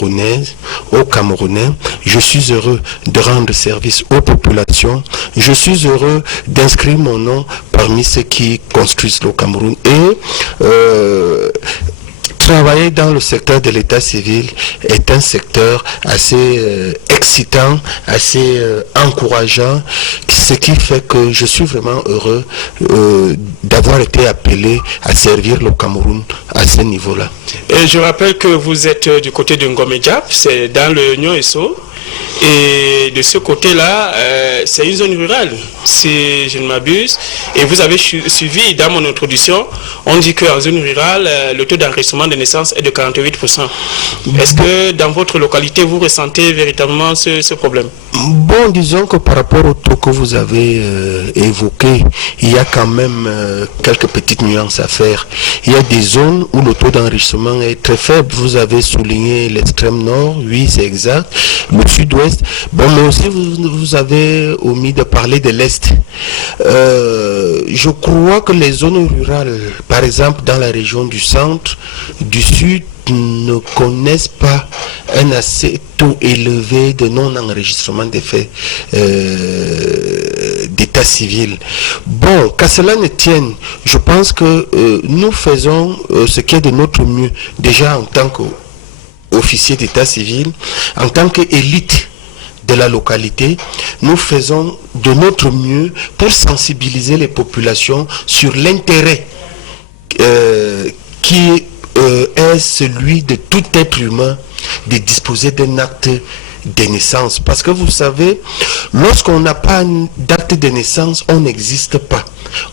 Camerounaises, aux Camerounais. Je suis heureux de rendre service aux populations. Je suis heureux d'inscrire mon nom parmi ceux qui construisent le Cameroun. Et travailler dans le secteur de l'état civil est un secteur assez excitant, assez encourageant, ce qui fait que je suis vraiment heureux d'avoir été appelé à servir le Cameroun à ce niveau-là. Et je rappelle que vous êtes du côté de Ngomé Diap, c'est dans le Nyon-Esso. Et de ce côté-là, c'est une zone rurale, si je ne m'abuse. Et vous avez suivi dans mon introduction, on dit qu'en zone rurale, le taux d'enregistrement de naissance est de 48%. Est-ce que dans votre localité, vous ressentez véritablement ce problème? Bon, disons que par rapport au taux que vous avez évoqué, il y a quand même quelques petites nuances à faire. Il y a des zones où le taux d'enregistrement est très faible. Vous avez souligné l'extrême nord, oui, c'est exact. Le sud-ouest. Bon, mais aussi vous avez omis de parler de l'Est. Je crois que les zones rurales, par exemple dans la région du centre, du sud, ne connaissent pas un assez taux élevé de non-enregistrement des faits d'état civil. Bon, qu'à cela ne tienne, je pense que nous faisons ce qui est de notre mieux, déjà en tant qu'officier d'état civil, en tant qu'élite de la localité, nous faisons de notre mieux pour sensibiliser les populations sur l'intérêt qui est celui de tout être humain de disposer d'un acte de naissance. Parce que vous savez, lorsqu'on n'a pas d'acte de naissance, on n'existe pas.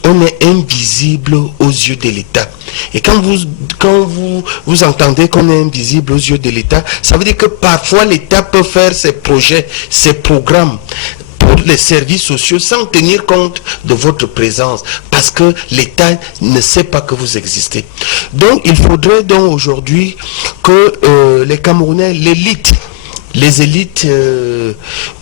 On est invisible aux yeux de l'État. Et quand vous entendez qu'on est invisible aux yeux de l'État, ça veut dire que parfois l'État peut faire ses projets, ses programmes pour les services sociaux sans tenir compte de votre présence, parce que l'État ne sait pas que vous existez. Donc il faudrait donc aujourd'hui que les Camerounais, les élites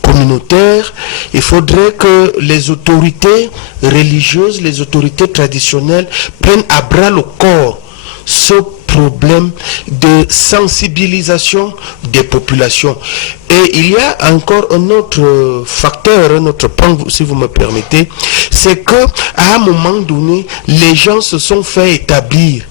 communautaires, il faudrait que les autorités religieuses, les autorités traditionnelles prennent à bras le corps ce problème de sensibilisation des populations. Et il y a encore un autre facteur, un autre point, si vous me permettez, c'est que à un moment donné, les gens se sont fait établir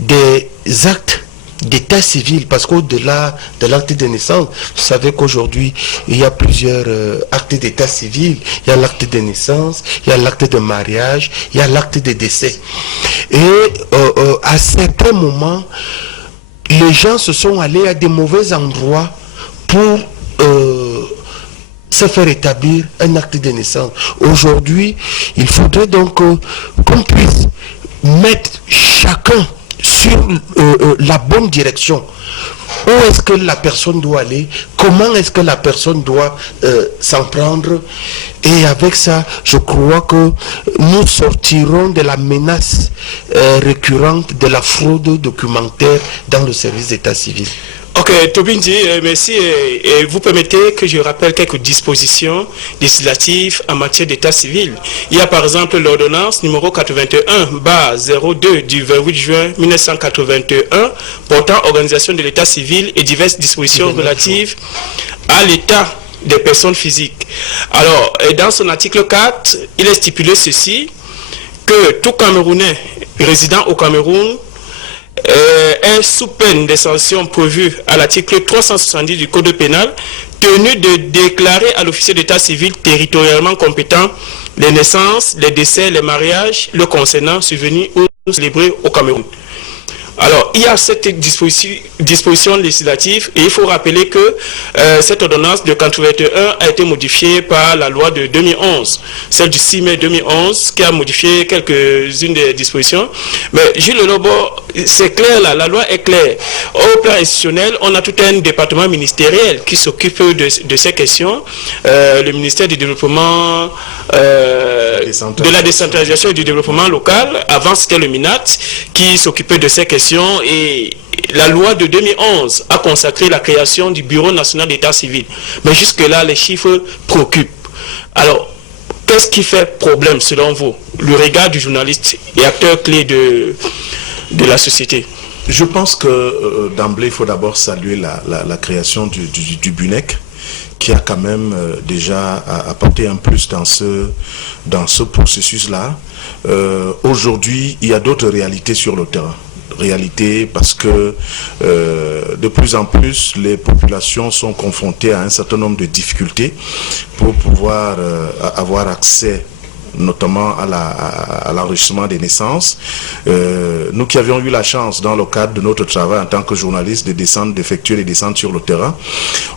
des actes d'état civil, parce qu'au-delà de l'acte de naissance, vous savez qu'aujourd'hui, il y a plusieurs actes d'état civil. Il y a l'acte de naissance, il y a l'acte de mariage, il y a l'acte de décès. Et à certains moments, les gens se sont allés à des mauvais endroits pour se faire établir un acte de naissance. Aujourd'hui, il faudrait donc qu'on puisse mettre chacun sur la bonne direction. Où est-ce que la personne doit aller? Comment est-ce que la personne doit s'en prendre? Et avec ça, je crois que nous sortirons de la menace récurrente de la fraude documentaire dans le service d'état civil. Ok, Tobindi, merci. Et vous permettez que je rappelle quelques dispositions législatives en matière d'état civil. Il y a par exemple l'ordonnance numéro 81/02 du 28 juin 1981 portant organisation de l'état civil et diverses dispositions relatives à l'état des personnes physiques. Alors, dans son article 4, il est stipulé ceci, que tout Camerounais résidant au Cameroun est sous peine des sanctions prévues à l'article 370 du Code pénal, tenu de déclarer à l'officier d'état civil territorialement compétent les naissances, les décès, les mariages, le concernant survenus ou célébrés au Cameroun. Alors, il y a cette disposition législative et il faut rappeler que cette ordonnance de 81 a été modifiée par la loi de 2011, celle du 6 mai 2011, qui a modifié quelques-unes des dispositions. Mais Jules Lobo, c'est clair là, la loi est claire. Au plan institutionnel, on a tout un département ministériel qui s'occupe de ces questions. Le ministère du développement, de la décentralisation et du développement local, avant c'était le MINAT, qui s'occupait de ces questions. Et la loi de 2011 a consacré la création du Bureau national d'état civil. Mais jusque-là, les chiffres préoccupent. Alors, qu'est-ce qui fait problème selon vous? Le regard du journaliste et acteur clé de la société. Je pense que d'emblée, il faut d'abord saluer la création du BUNEC, qui a quand même déjà apporté un plus dans ce processus-là. Aujourd'hui, il y a d'autres réalités sur le terrain. Réalité parce que de plus en plus les populations sont confrontées à un certain nombre de difficultés pour pouvoir avoir accès notamment à l'enregistrement des naissances. Nous qui avions eu la chance dans le cadre de notre travail en tant que journaliste d'effectuer les descentes sur le terrain,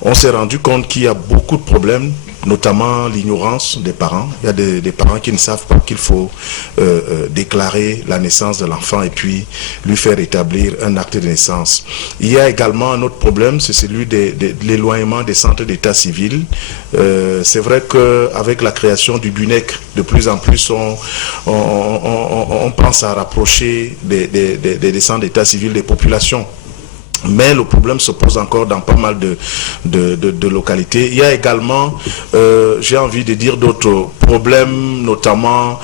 on s'est rendu compte qu'il y a beaucoup de problèmes, notamment l'ignorance des parents. Il y a des parents qui ne savent pas qu'il faut déclarer la naissance de l'enfant et puis lui faire établir un acte de naissance. Il y a également un autre problème, c'est celui de l'éloignement des centres d'état civil. C'est vrai qu'avec la création du BUNEC, de plus en plus on pense à rapprocher des centres d'état civil des populations. Mais le problème se pose encore dans pas mal de localités. Il y a également, j'ai envie de dire, d'autres problèmes, notamment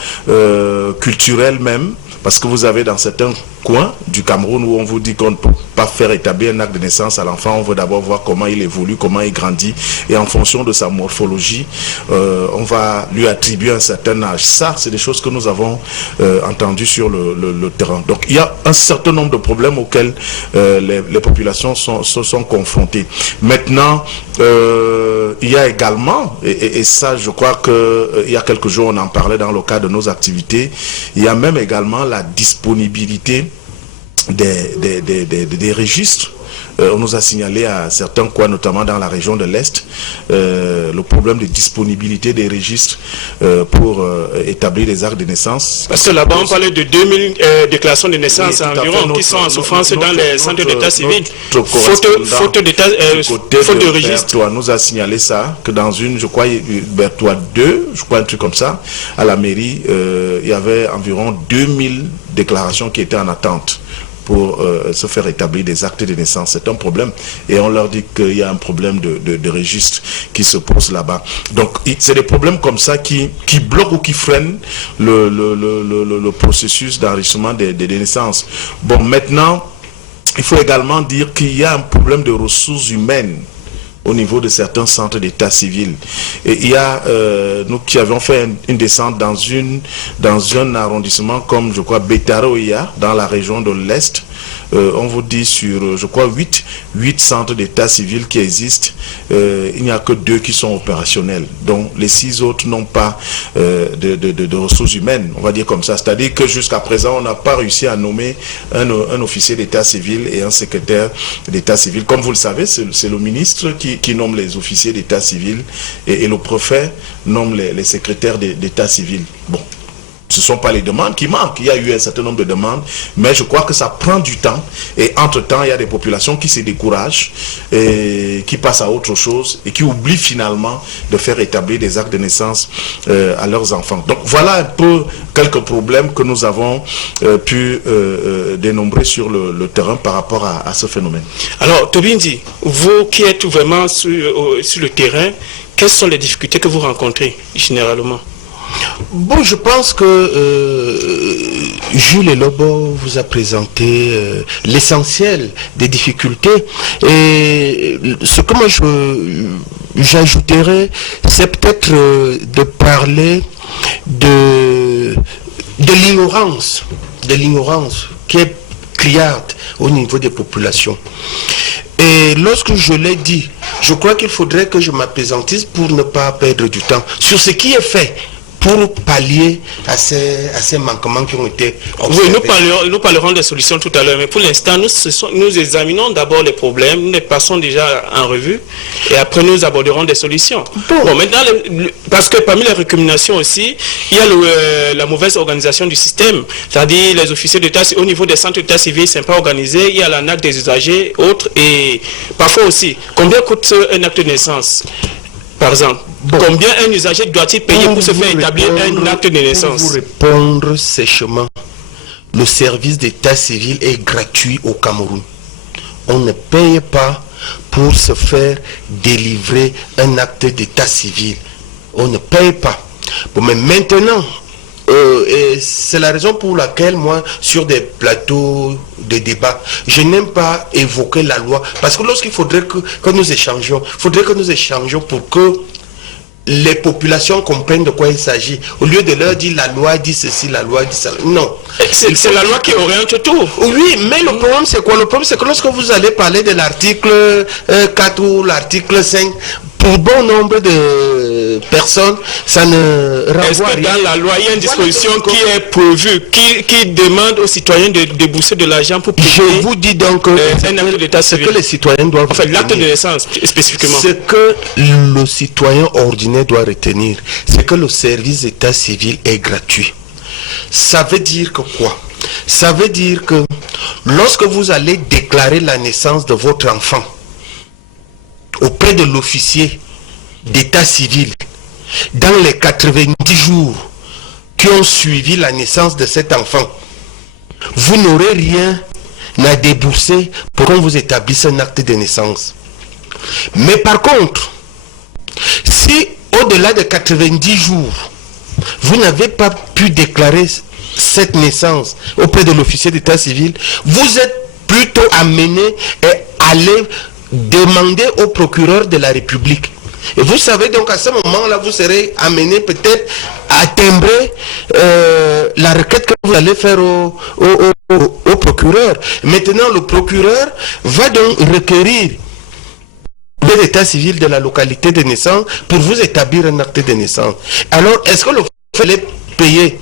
culturels même, parce que vous avez dans certains coins du Cameroun où on vous dit qu'on ne peut pas faire établir un acte de naissance à l'enfant, on veut d'abord voir comment il évolue, comment il grandit, et en fonction de sa morphologie, on va lui attribuer un certain âge. Ça, c'est des choses que nous avons entendues sur le terrain. Donc, il y a un certain nombre de problèmes auxquels les populations sont confrontées. Maintenant, il y a également, et ça, je crois qu'il y a quelques jours, on en parlait dans le cadre de nos activités, il y a même également la disponibilité des registres. On nous a signalé à certains coins, notamment dans la région de l'Est, le problème de disponibilité des registres pour établir des actes de naissance. Parce que là-bas, on parlait de 2000 déclarations de naissance environ qui sont en souffrance dans les centres d'état civil. Faute de registre. Berthois nous a signalé ça, que dans une, je crois, Berthois 2, je crois un truc comme ça, à la mairie, il y avait environ 2000 déclarations qui étaient en attente pour se faire établir des actes de naissance. C'est un problème et on leur dit qu'il y a un problème de registre qui se pose là-bas. Donc c'est des problèmes comme ça qui bloquent ou qui freinent le processus d'enrichissement des naissances. Bon, maintenant, il faut également dire qu'il y a un problème de ressources humaines au niveau de certains centres d'état civil. Et il y a, nous qui avions fait une descente dans un arrondissement comme, je crois, Betaroia, dans la région de l'Est, on vous dit sur, je crois, 8 centres d'état civil qui existent, il n'y a que 2 qui sont opérationnels. Donc les 6 autres n'ont pas de ressources humaines, on va dire comme ça. C'est-à-dire que jusqu'à présent, on n'a pas réussi à nommer un officier d'état civil et un secrétaire d'état civil. Comme vous le savez, c'est le ministre qui nomme les officiers d'état civil et le préfet nomme les secrétaires d'état civil. Bon. Ce ne sont pas les demandes qui manquent. Il y a eu un certain nombre de demandes, mais je crois que ça prend du temps. Et entre-temps, il y a des populations qui se découragent, et qui passent à autre chose et qui oublient finalement de faire établir des actes de naissance à leurs enfants. Donc voilà un peu quelques problèmes que nous avons pu dénombrer sur le terrain par rapport à ce phénomène. Alors, Tobindi, vous qui êtes vraiment sur le terrain, quelles sont les difficultés que vous rencontrez généralement? Bon, je pense que Jules Lobo vous a présenté l'essentiel des difficultés. Et ce que moi j'ajouterais, c'est peut-être de parler de l'ignorance qui est criarde au niveau des populations. Et lorsque je l'ai dit, je crois qu'il faudrait que je m'appesantisse pour ne pas perdre du temps sur ce qui est fait pour pallier à ces manquements qui ont été observés. Oui, nous parlerons des solutions tout à l'heure, mais pour l'instant, nous examinons d'abord les problèmes, nous les passons déjà en revue, et après nous aborderons des solutions. Bon, maintenant, parce que parmi les récriminations aussi, il y a la mauvaise organisation du système, c'est-à-dire les officiers d'État, au niveau des centres d'État civil, c'est pas organisé, il y a la NAC des usagers, autres, et parfois aussi, combien coûte un acte de naissance ? Par exemple, combien un usager doit-il payer pour se faire établir un acte de naissance? Pour vous répondre sèchement, le service d'état civil est gratuit au Cameroun. On ne paye pas pour se faire délivrer un acte d'état civil. On ne paye pas. Bon, mais maintenant, et c'est la raison pour laquelle moi, sur des plateaux de débat, je n'aime pas évoquer la loi. Parce que lorsqu'il faudrait que nous échangions, pour que les populations comprennent de quoi il s'agit. Au lieu de leur dire la loi dit ceci, la loi dit ça. Non. C'est la loi qui oriente tout. Oui, mais le problème c'est quoi? Le problème c'est que lorsque vous allez parler de l'article 4 ou l'article 5, pour bon nombre de personnes, ça ne renvoie Est-ce que rien. dans la loi, il y a une disposition qui est prévue, qui demande aux citoyens de débourser de l'argent pour payer Je vous dis donc un acte d'état ce civil? que les citoyens doivent Enfin, l'acte de retenir. naissance, spécifiquement. Ce que le citoyen ordinaire doit retenir, c'est que le service d'état civil est gratuit. Ça veut dire que quoi? Ça veut dire que lorsque vous allez déclarer la naissance de votre enfant auprès de l'officier d'état civil, dans les 90 jours qui ont suivi la naissance de cet enfant, vous n'aurez rien à débourser pour qu'on vous établisse un acte de naissance. Mais par contre, si au-delà de 90 jours, vous n'avez pas pu déclarer cette naissance auprès de l'officier d'état civil, vous êtes plutôt amené à aller demander au procureur de la République. Et vous savez donc à ce moment-là, vous serez amené peut-être à timbrer la requête que vous allez faire au procureur. Maintenant, le procureur va donc requérir l'état civil de la localité de naissance pour vous établir un acte de naissance. Alors, est-ce que le fait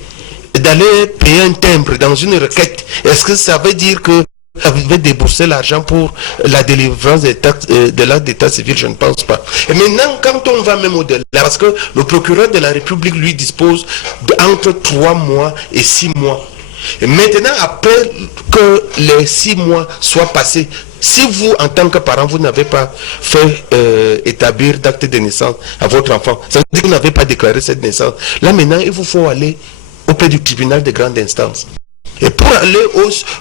d'aller payer un timbre dans une requête, est-ce que ça veut dire que vous devez débourser l'argent pour la délivrance de l'acte d'état civil? Je ne pense pas. Et maintenant, quand on va même au-delà, parce que le procureur de la République, lui, dispose entre 3 mois et 6 mois. Et maintenant, après que les 6 mois soient passés, si vous, en tant que parent, vous n'avez pas fait établir d'acte de naissance à votre enfant, ça veut dire que vous n'avez pas déclaré cette naissance. Là, maintenant, il vous faut aller auprès du tribunal de grande instance. Et pour aller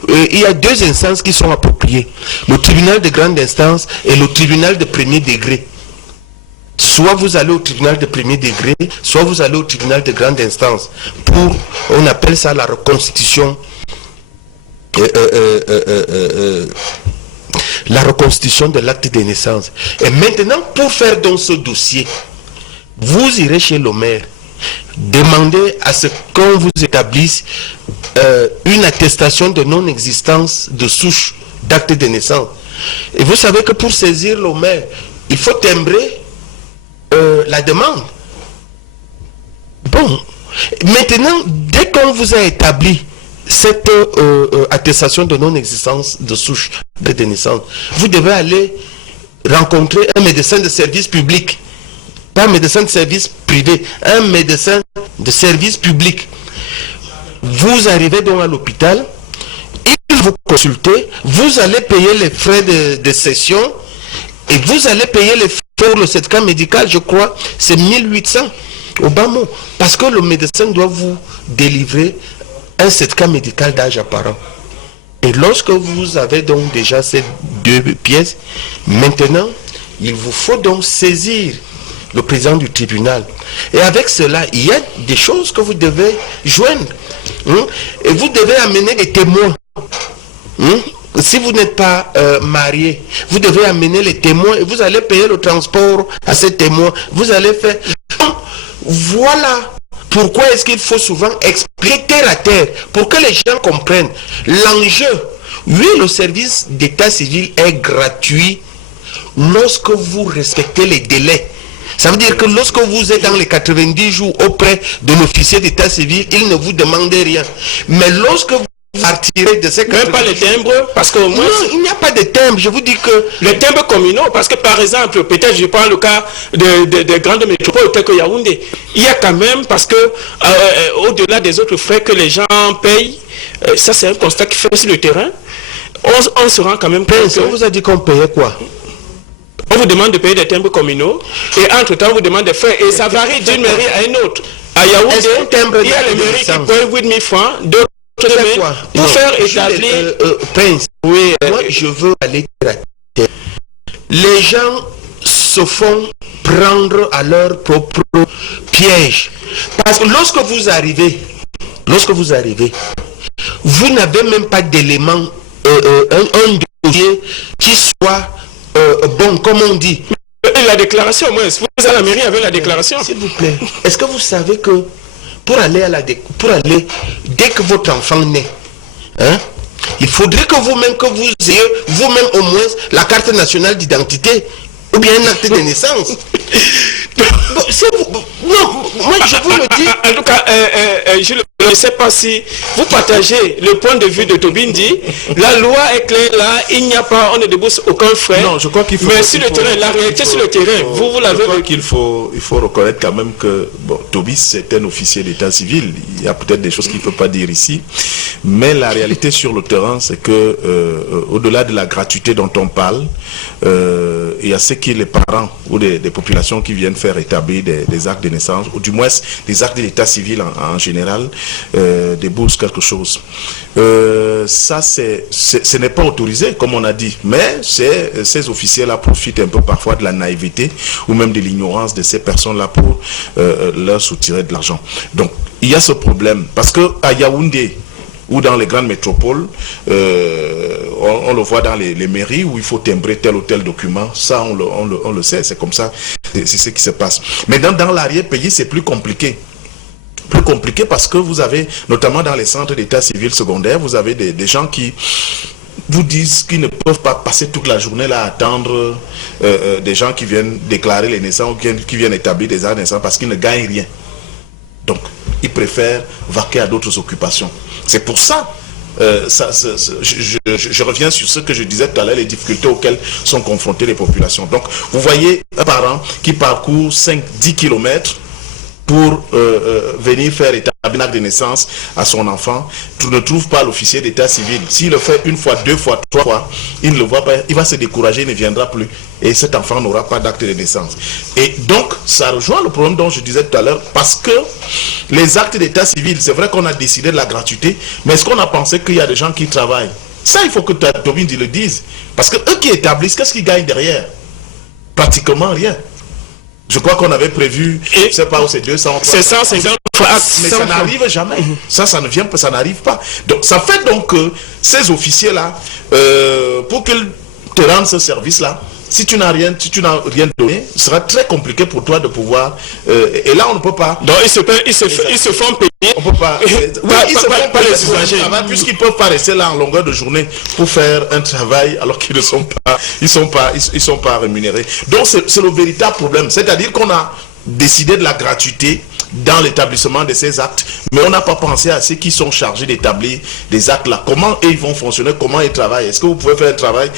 il y a 2 instances qui sont appropriées. Le tribunal de grande instance et le tribunal de premier degré. Soit vous allez au tribunal de premier degré, soit vous allez au tribunal de grande instance. On appelle ça la reconstitution. La reconstitution de l'acte de naissance. Et maintenant, pour faire donc ce dossier, vous irez chez le maire, demandez à ce qu'on vous établisse une attestation de non-existence de souche d'acte de naissance. Et vous savez que pour saisir le maire, il faut timbrer la demande. Bon, maintenant, dès qu'on vous a établi cette attestation de non-existence de souche de naissance, vous devez aller rencontrer un médecin de service public, pas un médecin de service privé, un médecin de service public. Vous arrivez donc à l'hôpital, il vous consulte, vous allez payer les frais de session et vous allez payer les frais pour le certificat médical, je crois, c'est 1800 au bas mot, parce que le médecin doit vous délivrer un certificat médical d'âge apparent. Et lorsque vous avez donc déjà ces 2 pièces, maintenant, il vous faut donc saisir le président du tribunal. Et avec cela, il y a des choses que vous devez joindre. Et vous devez amener des témoins. Si vous n'êtes pas marié, vous devez amener les témoins et vous allez payer le transport à ces témoins. Vous allez faire... Voilà pourquoi est-ce qu'il faut souvent expliquer terre à terre pour que les gens comprennent l'enjeu. Oui, le service d'état civil est gratuit lorsque vous respectez les délais. Ça veut dire que lorsque vous êtes dans les 90 jours auprès de l'officier d'état civil, il ne vous demande rien. Mais lorsque vous partirez de ces 90 même pas les timbres, parce que moi, non, il n'y a pas de timbre. Je vous dis que les timbres communaux, parce que par exemple, peut-être je prends le cas des grandes métropoles telles que Yaoundé, il y a quand même, parce que au-delà des autres frais que les gens payent, ça c'est un constat qui fait sur le terrain, on se rend quand même compte que on vous a dit qu'on payait quoi? on vous demande de payer des timbres communaux et entre-temps on vous demande des frais et ça varie d'une mairie à une autre. À Yaoundé, il y a les mairies qui payent 8000 francs, d'autres pour faire établir... oui, moi je veux aller dire à terre. Les gens se font prendre à leur propre piège. Parce que lorsque vous arrivez lorsque vous arrivez, vous n'avez même pas d'élément, un dossier qui soit bon, comme on dit. Et la déclaration, moi, vous êtes à la mairie avec la déclaration. S'il vous plaît, est-ce que vous savez que pour aller dès que votre enfant naît, hein, il faudrait que vous-même, ayez vous-même au moins la carte nationale d'identité ou bien un acte de naissance. Non, moi je vous le dis. En tout cas, je ne sais pas si vous partagez le point de vue de Tobindi. La loi est claire là, il n'y a pas, on ne débourse aucun frais. Non, je crois qu'il faut. Mais sur le terrain, la réalité sur le terrain, vous l'avez. Je crois qu'il faut reconnaître quand même que Tobis c'est un officier d'état civil. Il y a peut-être des choses qu'il ne peut pas dire ici, mais la réalité sur le terrain, c'est que au-delà de la gratuité dont on parle, il y a ce qui les parents ou des populations qui viennent faire établir des actes de naissance, ou du moins des actes d'état civil en général, déboursent quelque chose. Ça, ce n'est pas autorisé, comme on a dit, mais ces officiers-là profitent un peu parfois de la naïveté ou même de l'ignorance de ces personnes-là pour leur soutirer de l'argent. Donc, il y a ce problème, parce qu'à Yaoundé, ou dans les grandes métropoles, on le voit dans les mairies où il faut timbrer tel ou tel document. Ça, on le sait, c'est comme ça, c'est ce qui se passe. Mais dans l'arrière-pays, c'est plus compliqué. Plus compliqué parce que vous avez, notamment dans les centres d'état civil secondaire, vous avez des gens qui vous disent qu'ils ne peuvent pas passer toute la journée là à attendre des gens qui viennent déclarer les naissances ou qui viennent établir des actes de naissance parce qu'ils ne gagnent rien. Donc, ils préfèrent vaquer à d'autres occupations. C'est pour ça, je reviens sur ce que je disais tout à l'heure, les difficultés auxquelles sont confrontées les populations. Donc, vous voyez un parent qui parcourt 5-10 km pour venir faire établir un acte de naissance à son enfant, ne trouve pas l'officier d'état civil. S'il le fait une fois, deux fois, trois fois, il ne le voit pas, il va se décourager, il ne viendra plus. Et cet enfant n'aura pas d'acte de naissance. Et donc, ça rejoint le problème dont je disais tout à l'heure, parce que les actes d'état civil, c'est vrai qu'on a décidé de la gratuité, mais est-ce qu'on a pensé qu'il y a des gens qui travaillent? Ça, il faut que Tobin le dise. Parce que eux qui établissent, qu'est-ce qu'ils gagnent derrière? Pratiquement rien. Je crois qu'on avait prévu, je ne sais pas où c'est 200. C'est 150 francs. Mais ça n'arrive jamais. Ça ne vient pas, ça n'arrive pas. Donc, ça fait donc que ces officiers-là, pour qu'ils te rendent ce service-là, si tu n'as rien donné, ce sera très compliqué pour toi de pouvoir. Et là, on ne peut pas. Donc, ils se font payer. On ne peut pas. Ils se font pas les usagers. Puisqu'ils ne peuvent pas rester là en longueur de journée pour faire un travail alors qu'ils ne sont pas. Ils sont pas rémunérés. Donc, c'est le véritable problème. C'est-à-dire qu'on a décidé de la gratuité dans l'établissement de ces actes, mais on n'a pas pensé à ceux qui sont chargés d'établir des actes là. Comment ils vont fonctionner, comment ils travaillent. Est-ce que vous pouvez faire un travail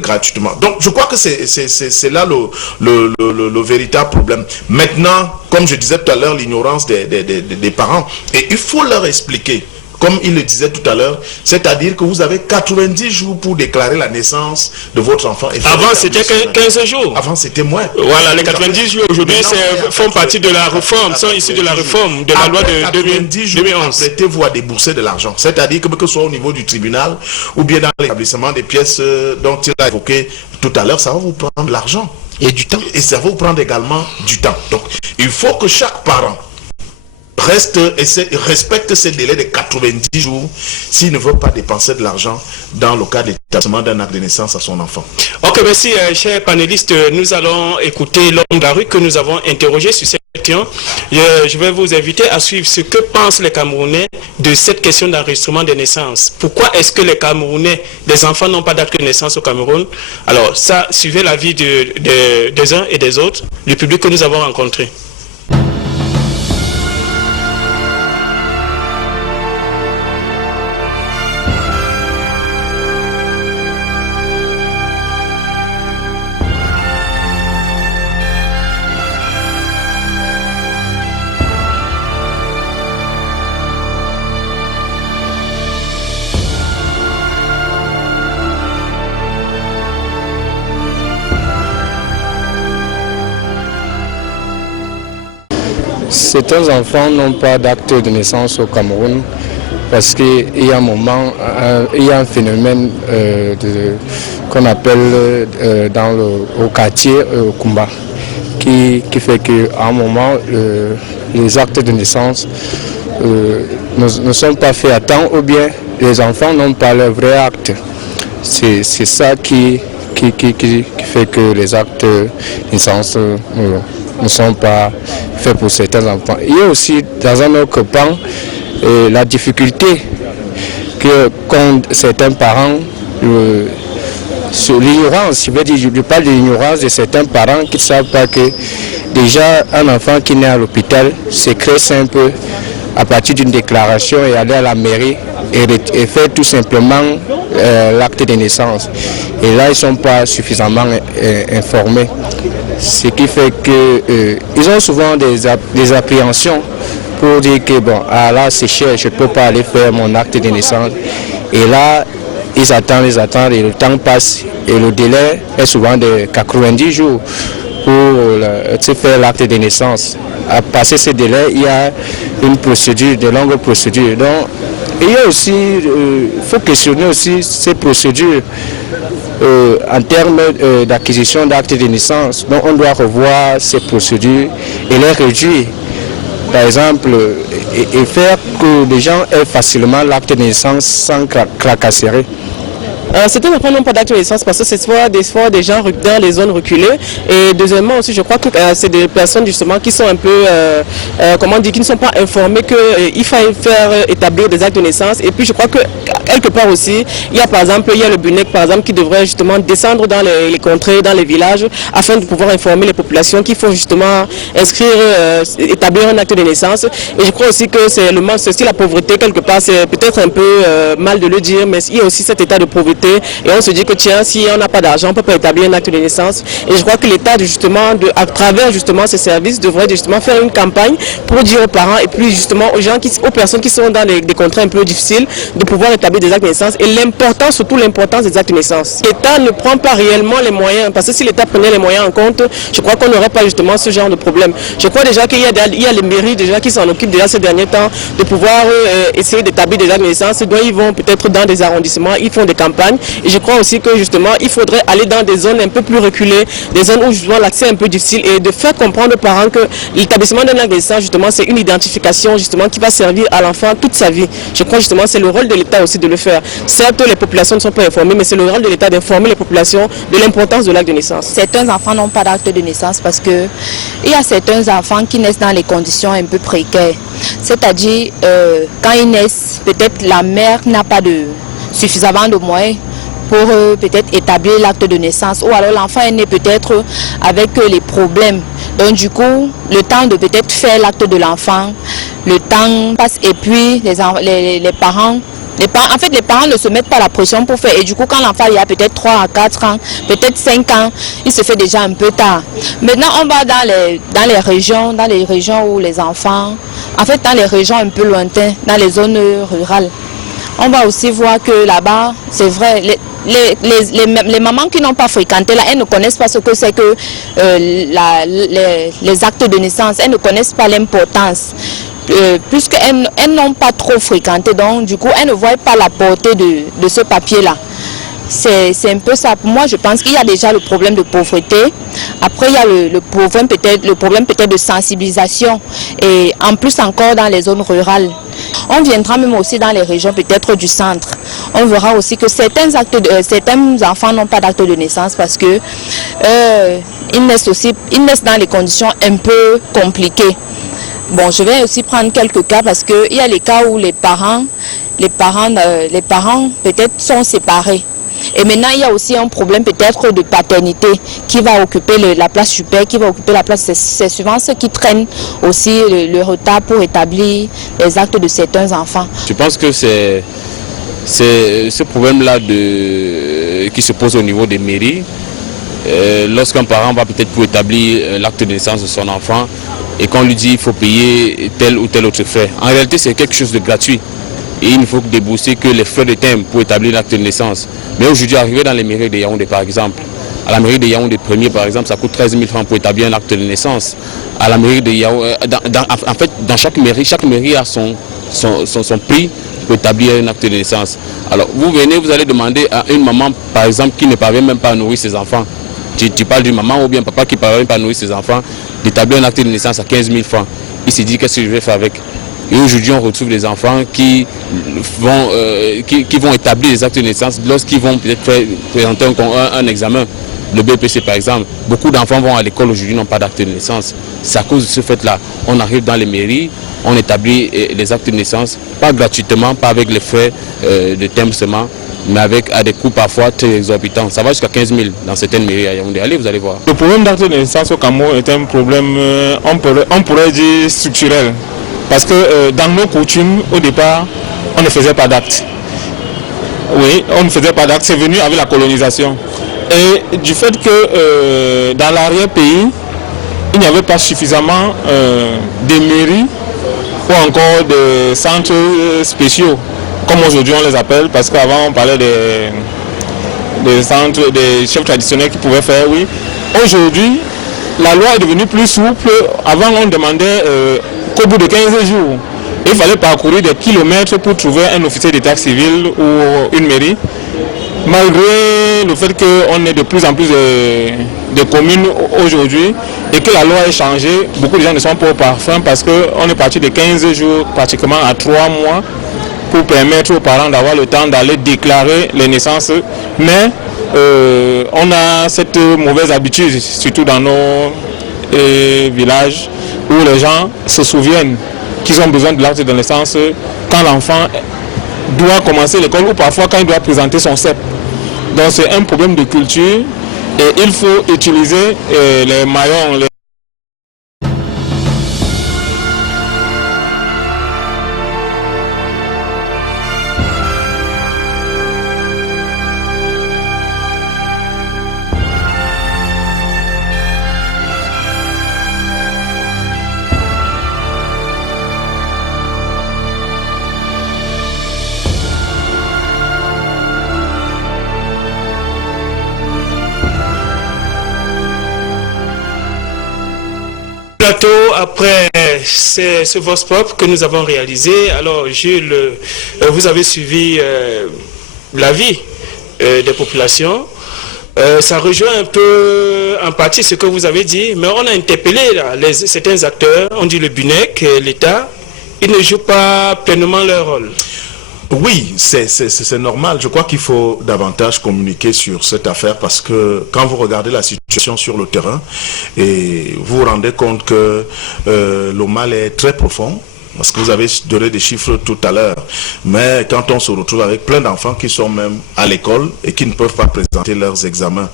gratuitement? Donc je crois que c'est là le véritable problème. Maintenant, comme je disais tout à l'heure, l'ignorance des parents, et il faut leur expliquer, comme il le disait tout à l'heure, c'est-à-dire que vous avez 90 jours pour déclarer la naissance de votre enfant. Avant, c'était 15 jours. Avant, c'était moins. Voilà, les 90 jours aujourd'hui font partie de la réforme, sont issus de la réforme de la loi de 2011. Prêtez-vous à débourser de l'argent. C'est-à-dire que ce soit au niveau du tribunal ou bien dans l'établissement des pièces dont il a évoqué tout à l'heure, ça va vous prendre de l'argent. Et du temps. Et ça va vous prendre également du temps. Donc, il faut que chaque parent respecte ces délais de 90 jours s'il ne veut pas dépenser de l'argent dans le cas d'établissement d'un acte de naissance à son enfant. Ok, merci, chers panélistes. Nous allons écouter l'homme de la rue que nous avons interrogé sur cette question. Je vais vous inviter à suivre ce que pensent les Camerounais de cette question d'enregistrement des naissances. Pourquoi est-ce que les Camerounais, les enfants n'ont pas d'acte de naissance au Cameroun? Alors, ça, suivez l'avis des uns et des autres, du public que nous avons rencontré. Certains enfants n'ont pas d'acte de naissance au Cameroun parce qu'il y a un moment, il y a un phénomène qu'on appelle au quartier Kumba qui fait qu'à un moment, les actes de naissance ne sont pas faits à temps ou bien les enfants n'ont pas leur vrai acte. C'est ça qui fait que les actes de naissance ne sont pas faits pour certains enfants. Il y a aussi dans un autre pan la difficulté qu'ont certains parents, l'ignorance, je parle de l'ignorance de certains parents qui ne savent pas que déjà un enfant qui naît à l'hôpital se crée simple à partir d'une déclaration et aller à la mairie et faire tout simplement l'acte de naissance. Et là, ils ne sont pas suffisamment informés. Ce qui fait qu'ils ont souvent des appréhensions pour dire que bon, là c'est cher, je ne peux pas aller faire mon acte de naissance. Et là, ils attendent et le temps passe. Et le délai est souvent de 90 jours pour faire l'acte de naissance. À passer ce délai, il y a une procédure, de longues procédures. Donc, il y a aussi, il faut questionner aussi ces procédures en termes d'acquisition d'actes de naissance. Donc, on doit revoir ces procédures et les réduire. Par exemple, et faire que les gens aient facilement l'acte de naissance sans cracasserie. Certains enfants n'ont pas d'acte de naissance parce que c'est soit des gens dans les zones reculées. Et deuxièmement aussi, je crois que c'est des personnes justement qui sont un peu, qui ne sont pas informées qu'il faut faire établir des actes de naissance. Et puis je crois que quelque part aussi, il y a par exemple, le BUNEC par exemple qui devrait justement descendre dans les contrées, dans les villages, afin de pouvoir informer les populations qu'il faut justement établir un acte de naissance. Et je crois aussi que c'est le manque, c'est aussi la pauvreté quelque part, c'est peut-être un peu mal de le dire, mais il y a aussi cet état de pauvreté. Et on se dit que tiens, si on n'a pas d'argent, on ne peut pas établir un acte de naissance. Et je crois que l'État, justement, à travers justement ces services, devrait justement faire une campagne pour dire aux parents et puis justement aux personnes qui sont dans des contrats un peu difficiles de pouvoir établir des actes de naissance. Et l'importance, surtout l'importance des actes de naissance. L'État ne prend pas réellement les moyens, parce que si l'État prenait les moyens en compte, je crois qu'on n'aurait pas justement ce genre de problème. Je crois déjà qu'il y a les mairies déjà qui s'en occupent déjà ces derniers temps de pouvoir essayer d'établir des actes de naissance. Donc ils vont peut-être dans des arrondissements, ils font des campagnes. Et je crois aussi que justement, il faudrait aller dans des zones un peu plus reculées, des zones où justement l'accès est un peu difficile et de faire comprendre aux parents que l'établissement d'un acte de naissance, justement, c'est une identification justement qui va servir à l'enfant toute sa vie. Je crois justement c'est le rôle de l'État aussi de le faire. Certes, les populations ne sont pas informées, mais c'est le rôle de l'État d'informer les populations de l'importance de l'acte de naissance. Certains enfants n'ont pas d'acte de naissance parce que il y a certains enfants qui naissent dans les conditions un peu précaires. C'est-à-dire, quand ils naissent, peut-être la mère n'a pas suffisamment de moyens pour peut-être établir l'acte de naissance, ou alors l'enfant est né peut-être avec les problèmes. Donc du coup, le temps de peut-être faire l'acte de l'enfant, le temps passe et puis les parents ne se mettent pas la pression pour faire. Et du coup, quand l'enfant il a peut-être 3 à 4 ans, peut-être 5 ans, il se fait déjà un peu tard. Maintenant, on va dans les régions où les enfants, en fait dans les régions un peu lointaines, dans les zones rurales, on va aussi voir que là-bas, c'est vrai, les mamans qui n'ont pas fréquenté là, elles ne connaissent pas ce que c'est que les actes de naissance, elles ne connaissent pas l'importance. Puisqu'elles n'ont pas trop fréquenté, donc du coup, elles ne voient pas la portée de ce papier-là. C'est un peu ça. Pour moi, je pense qu'il y a déjà le problème de pauvreté. Après, il y a le problème peut-être de sensibilisation. Et en plus encore dans les zones rurales. On viendra même aussi dans les régions peut-être du centre. On verra aussi que certains enfants n'ont pas d'acte de naissance parce que ils naissent dans les conditions un peu compliquées. Bon, je vais aussi prendre quelques cas parce qu'il y a les cas où les parents peut-être sont séparés. Et maintenant, il y a aussi un problème peut-être de paternité qui va occuper la place super, qui va occuper la place. C'est souvent ce qui traîne aussi le retard pour établir les actes de certains enfants. Je pense que c'est ce problème-là qui se pose au niveau des mairies. Lorsqu'un parent va peut-être pour établir l'acte de naissance de son enfant et qu'on lui dit qu'il faut payer tel ou tel autre frais. En réalité, c'est quelque chose de gratuit. Et il ne faut débourser que les frais de timbre pour établir l'acte de naissance. Mais aujourd'hui, arriver dans les mairies de Yaoundé, par exemple, à la mairie de Yaoundé premier, par exemple, ça coûte 13 000 francs pour établir un acte de naissance. À la mairie de Yaoundé, en fait, dans chaque mairie a son prix pour établir un acte de naissance. Alors, vous allez demander à une maman, par exemple, qui ne parvient même pas à nourrir ses enfants. Tu parles d'une maman ou bien papa qui ne parvient pas à nourrir ses enfants, d'établir un acte de naissance à 15 000 francs. Il se dit, qu'est-ce que je vais faire avec? Et aujourd'hui, on retrouve des enfants qui vont établir les actes de naissance lorsqu'ils vont peut-être présenter un examen. Le BPC par exemple, beaucoup d'enfants vont à l'école aujourd'hui, n'ont pas d'acte de naissance. C'est à cause de ce fait-là. On arrive dans les mairies, on établit les actes de naissance, pas gratuitement, pas avec les frais de timbrement, mais à des coûts parfois très exorbitants. Ça va jusqu'à 15 000 dans certaines mairies à Yaoundé. Allez, vous allez voir. Le problème d'acte de naissance au Cameroun est un problème, on pourrait dire structurel. Parce que dans nos coutumes, au départ, on ne faisait pas d'acte. Oui, on ne faisait pas d'acte, c'est venu avec la colonisation. Et du fait que dans l'arrière-pays, il n'y avait pas suffisamment de mairies ou encore de centres spéciaux, comme aujourd'hui on les appelle, parce qu'avant on parlait des centres, des chefs traditionnels qui pouvaient faire, oui. Aujourd'hui, la loi est devenue plus souple. Avant on demandait qu'au bout de 15 jours, il fallait parcourir des kilomètres pour trouver un officier d'état civil ou une mairie. Malgré le fait qu'on ait de plus en plus de communes aujourd'hui et que la loi ait changé, beaucoup de gens ne sont pas au parfum parce qu'on est parti de 15 jours pratiquement à 3 mois pour permettre aux parents d'avoir le temps d'aller déclarer les naissances. Mais on a cette mauvaise habitude, surtout dans nos villages, où les gens se souviennent qu'ils ont besoin de l'acte de naissance quand l'enfant doit commencer l'école ou parfois quand il doit présenter son CEP. Donc c'est un problème de culture et il faut utiliser les maillons. Après ce vox pop que nous avons réalisé, alors Jules, vous avez suivi l'avis des populations. Ça rejoint un peu en partie ce que vous avez dit, mais on a interpellé là, certains acteurs, on dit le BUNEC, l'État, ils ne jouent pas pleinement leur rôle. Oui, c'est normal. Je crois qu'il faut davantage communiquer sur cette affaire parce que quand vous regardez la situation sur le terrain et vous vous rendez compte que le mal est très profond, parce que vous avez donné des chiffres tout à l'heure, mais quand on se retrouve avec plein d'enfants qui sont même à l'école et qui ne peuvent pas présenter leurs examens,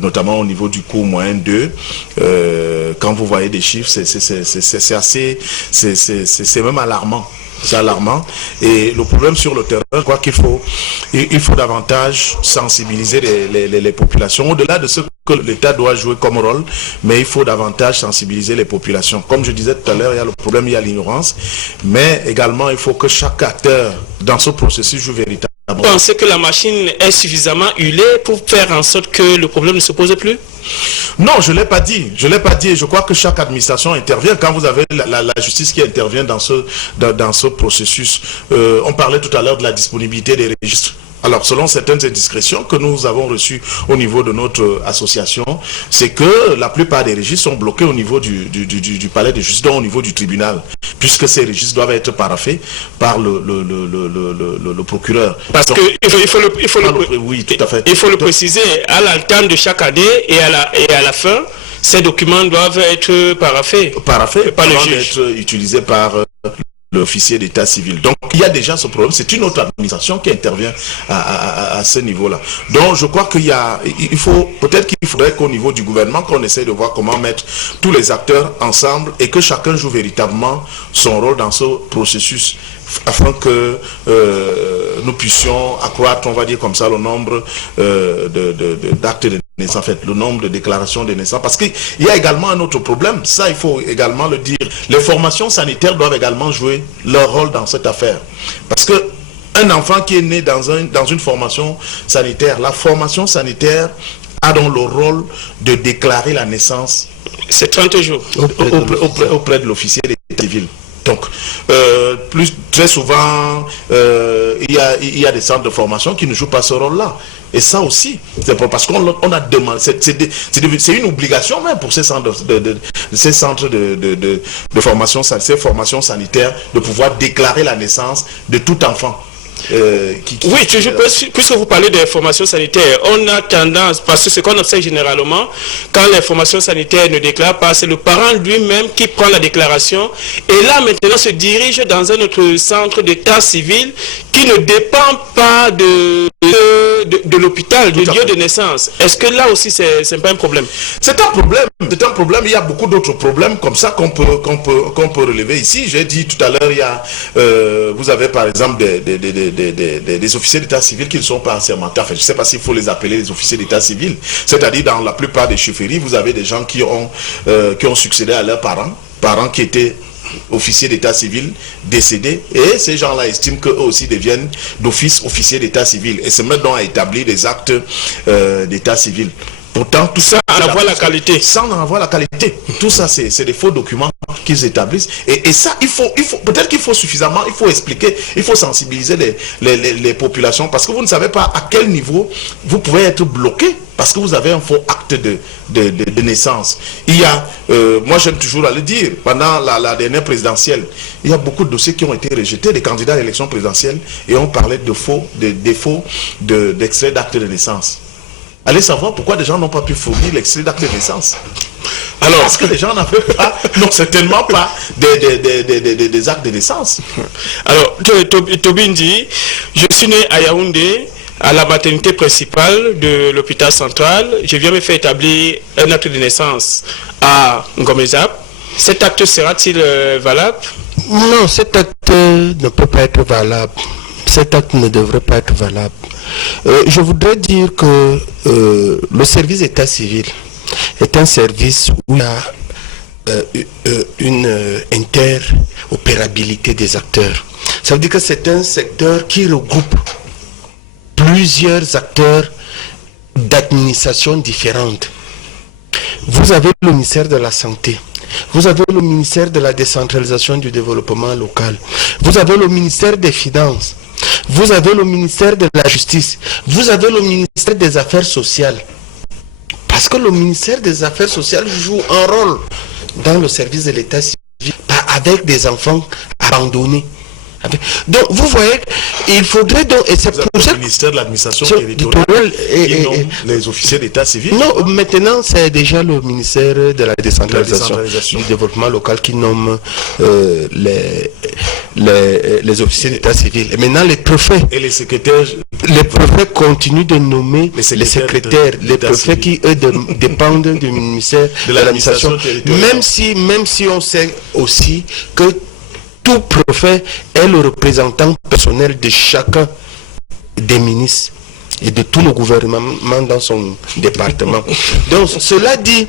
notamment au niveau du cours moyen 2, quand vous voyez des chiffres, c'est même alarmant. C'est alarmant. Et le problème sur le terrain, je crois qu'il faut davantage sensibiliser les populations, au-delà de ce que l'État doit jouer comme rôle, mais il faut davantage sensibiliser les populations. Comme je disais tout à l'heure, il y a le problème, il y a l'ignorance, mais également il faut que chaque acteur dans ce processus joue véritablement. Vous pensez que la machine est suffisamment huilée pour faire en sorte que le problème ne se pose plus? Non, je ne l'ai pas dit. Je l'ai pas dit. Je crois que chaque administration intervient. Quand vous avez la justice qui intervient dans ce processus, on parlait tout à l'heure de la disponibilité des registres. Alors, selon certaines indiscrétions que nous avons reçues au niveau de notre association, c'est que la plupart des registres sont bloqués au niveau du palais de justice, donc au niveau du tribunal, puisque ces registres doivent être paraphés par le procureur. Parce qu'il faut le préciser, à l'alterne de chaque année et à la fin, ces documents doivent être paraphés. Paraphés, par le juge. Être utilisés par l'officier d'état civil. Donc il y a déjà ce problème, c'est une autre administration qui intervient à ce niveau-là. Donc je crois peut-être qu'il faudrait qu'au niveau du gouvernement, qu'on essaie de voir comment mettre tous les acteurs ensemble et que chacun joue véritablement son rôle dans ce processus afin que nous puissions accroître, on va dire comme ça, le nombre d'actes de naissance, en fait, le nombre de déclarations de naissance, parce qu'il y a également un autre problème, ça il faut également le dire, les formations sanitaires doivent également jouer leur rôle dans cette affaire, parce que un enfant qui est né dans une formation sanitaire, la formation sanitaire a donc le rôle de déclarer la naissance. C'est 30 jours. Auprès de l'officier d'état civil. Donc, très souvent, il y a des centres de formation qui ne jouent pas ce rôle-là. Et ça aussi, c'est parce qu'on a demandé, c'est une obligation même pour ces centres de formation, ces formations sanitaires, de pouvoir déclarer la naissance de tout enfant. Puisque vous parlez des formations sanitaires, on a tendance, parce que ce qu'on observe généralement, quand les formations sanitaires ne déclarent pas, c'est le parent lui-même qui prend la déclaration et là maintenant se dirige dans un autre centre d'état civil qui ne dépend pas de l'hôpital, du lieu de naissance. Est-ce que là aussi c'est pas un problème? C'est un problème, il y a beaucoup d'autres problèmes comme ça qu'on peut relever ici. J'ai dit tout à l'heure, vous avez par exemple des officiers d'état civil qui ne sont pas assermentés. Enfin, je ne sais pas s'il faut les appeler les officiers d'état civil. C'est-à-dire dans la plupart des chefferies, vous avez des gens qui ont succédé à leurs parents qui étaient officiers d'état civil décédés, et ces gens-là estiment qu'eux aussi deviennent d'office officiers d'état civil et se mettent donc à établir des actes d'état civil. Pourtant, tout ça, sans en avoir la qualité. Sans en avoir la qualité. Tout ça, c'est des faux documents qu'ils établissent. Et ça, peut-être qu'il faut suffisamment, il faut expliquer, il faut sensibiliser les populations, parce que vous ne savez pas à quel niveau vous pouvez être bloqué parce que vous avez un faux acte de naissance. Il y a, moi j'aime toujours à le dire, pendant la dernière présidentielle, il y a beaucoup de dossiers qui ont été rejetés, des candidats à l'élection présidentielle, et on parlait de défauts d'extrait d'acte de naissance. Allez savoir pourquoi des gens n'ont pas pu fournir l'extrait d'acte de naissance. Alors, parce que les gens n'avaient pas, non, certainement pas des actes de naissance. Alors, Tobin dit, je suis né à Yaoundé, à la maternité principale de l'hôpital central. Je viens me faire établir un acte de naissance à Ngomezap. Cet acte sera-t-il valable? Non, cet acte ne peut pas être valable. Cet acte ne devrait pas être valable. Je voudrais dire que le service d'état civil est un service où il y a une interopérabilité des acteurs. Ça veut dire que c'est un secteur qui regroupe plusieurs acteurs d'administration différentes. Vous avez le ministère de la Santé, vous avez le ministère de la décentralisation du développement local, vous avez le ministère des Finances, vous avez le ministère de la Justice, vous avez le ministère des Affaires sociales. Parce que le ministère des Affaires sociales joue un rôle dans le service de l'état civil, avec des enfants abandonnés. Donc vous voyez, il faudrait donc, et c'est pour ça le ministère de l'administration territoriale et les officiers d'état civil. Non, maintenant c'est déjà le ministère de la décentralisation du développement local qui nomme les officiers d'état civil. Et maintenant les préfets et les secrétaires, les préfets continuent de nommer les secrétaires, les préfets qui eux dépendent du ministère de l'administration. Même si on sait aussi que tout préfet est le représentant personnel de chacun des ministres et de tout le gouvernement dans son département. Donc cela dit,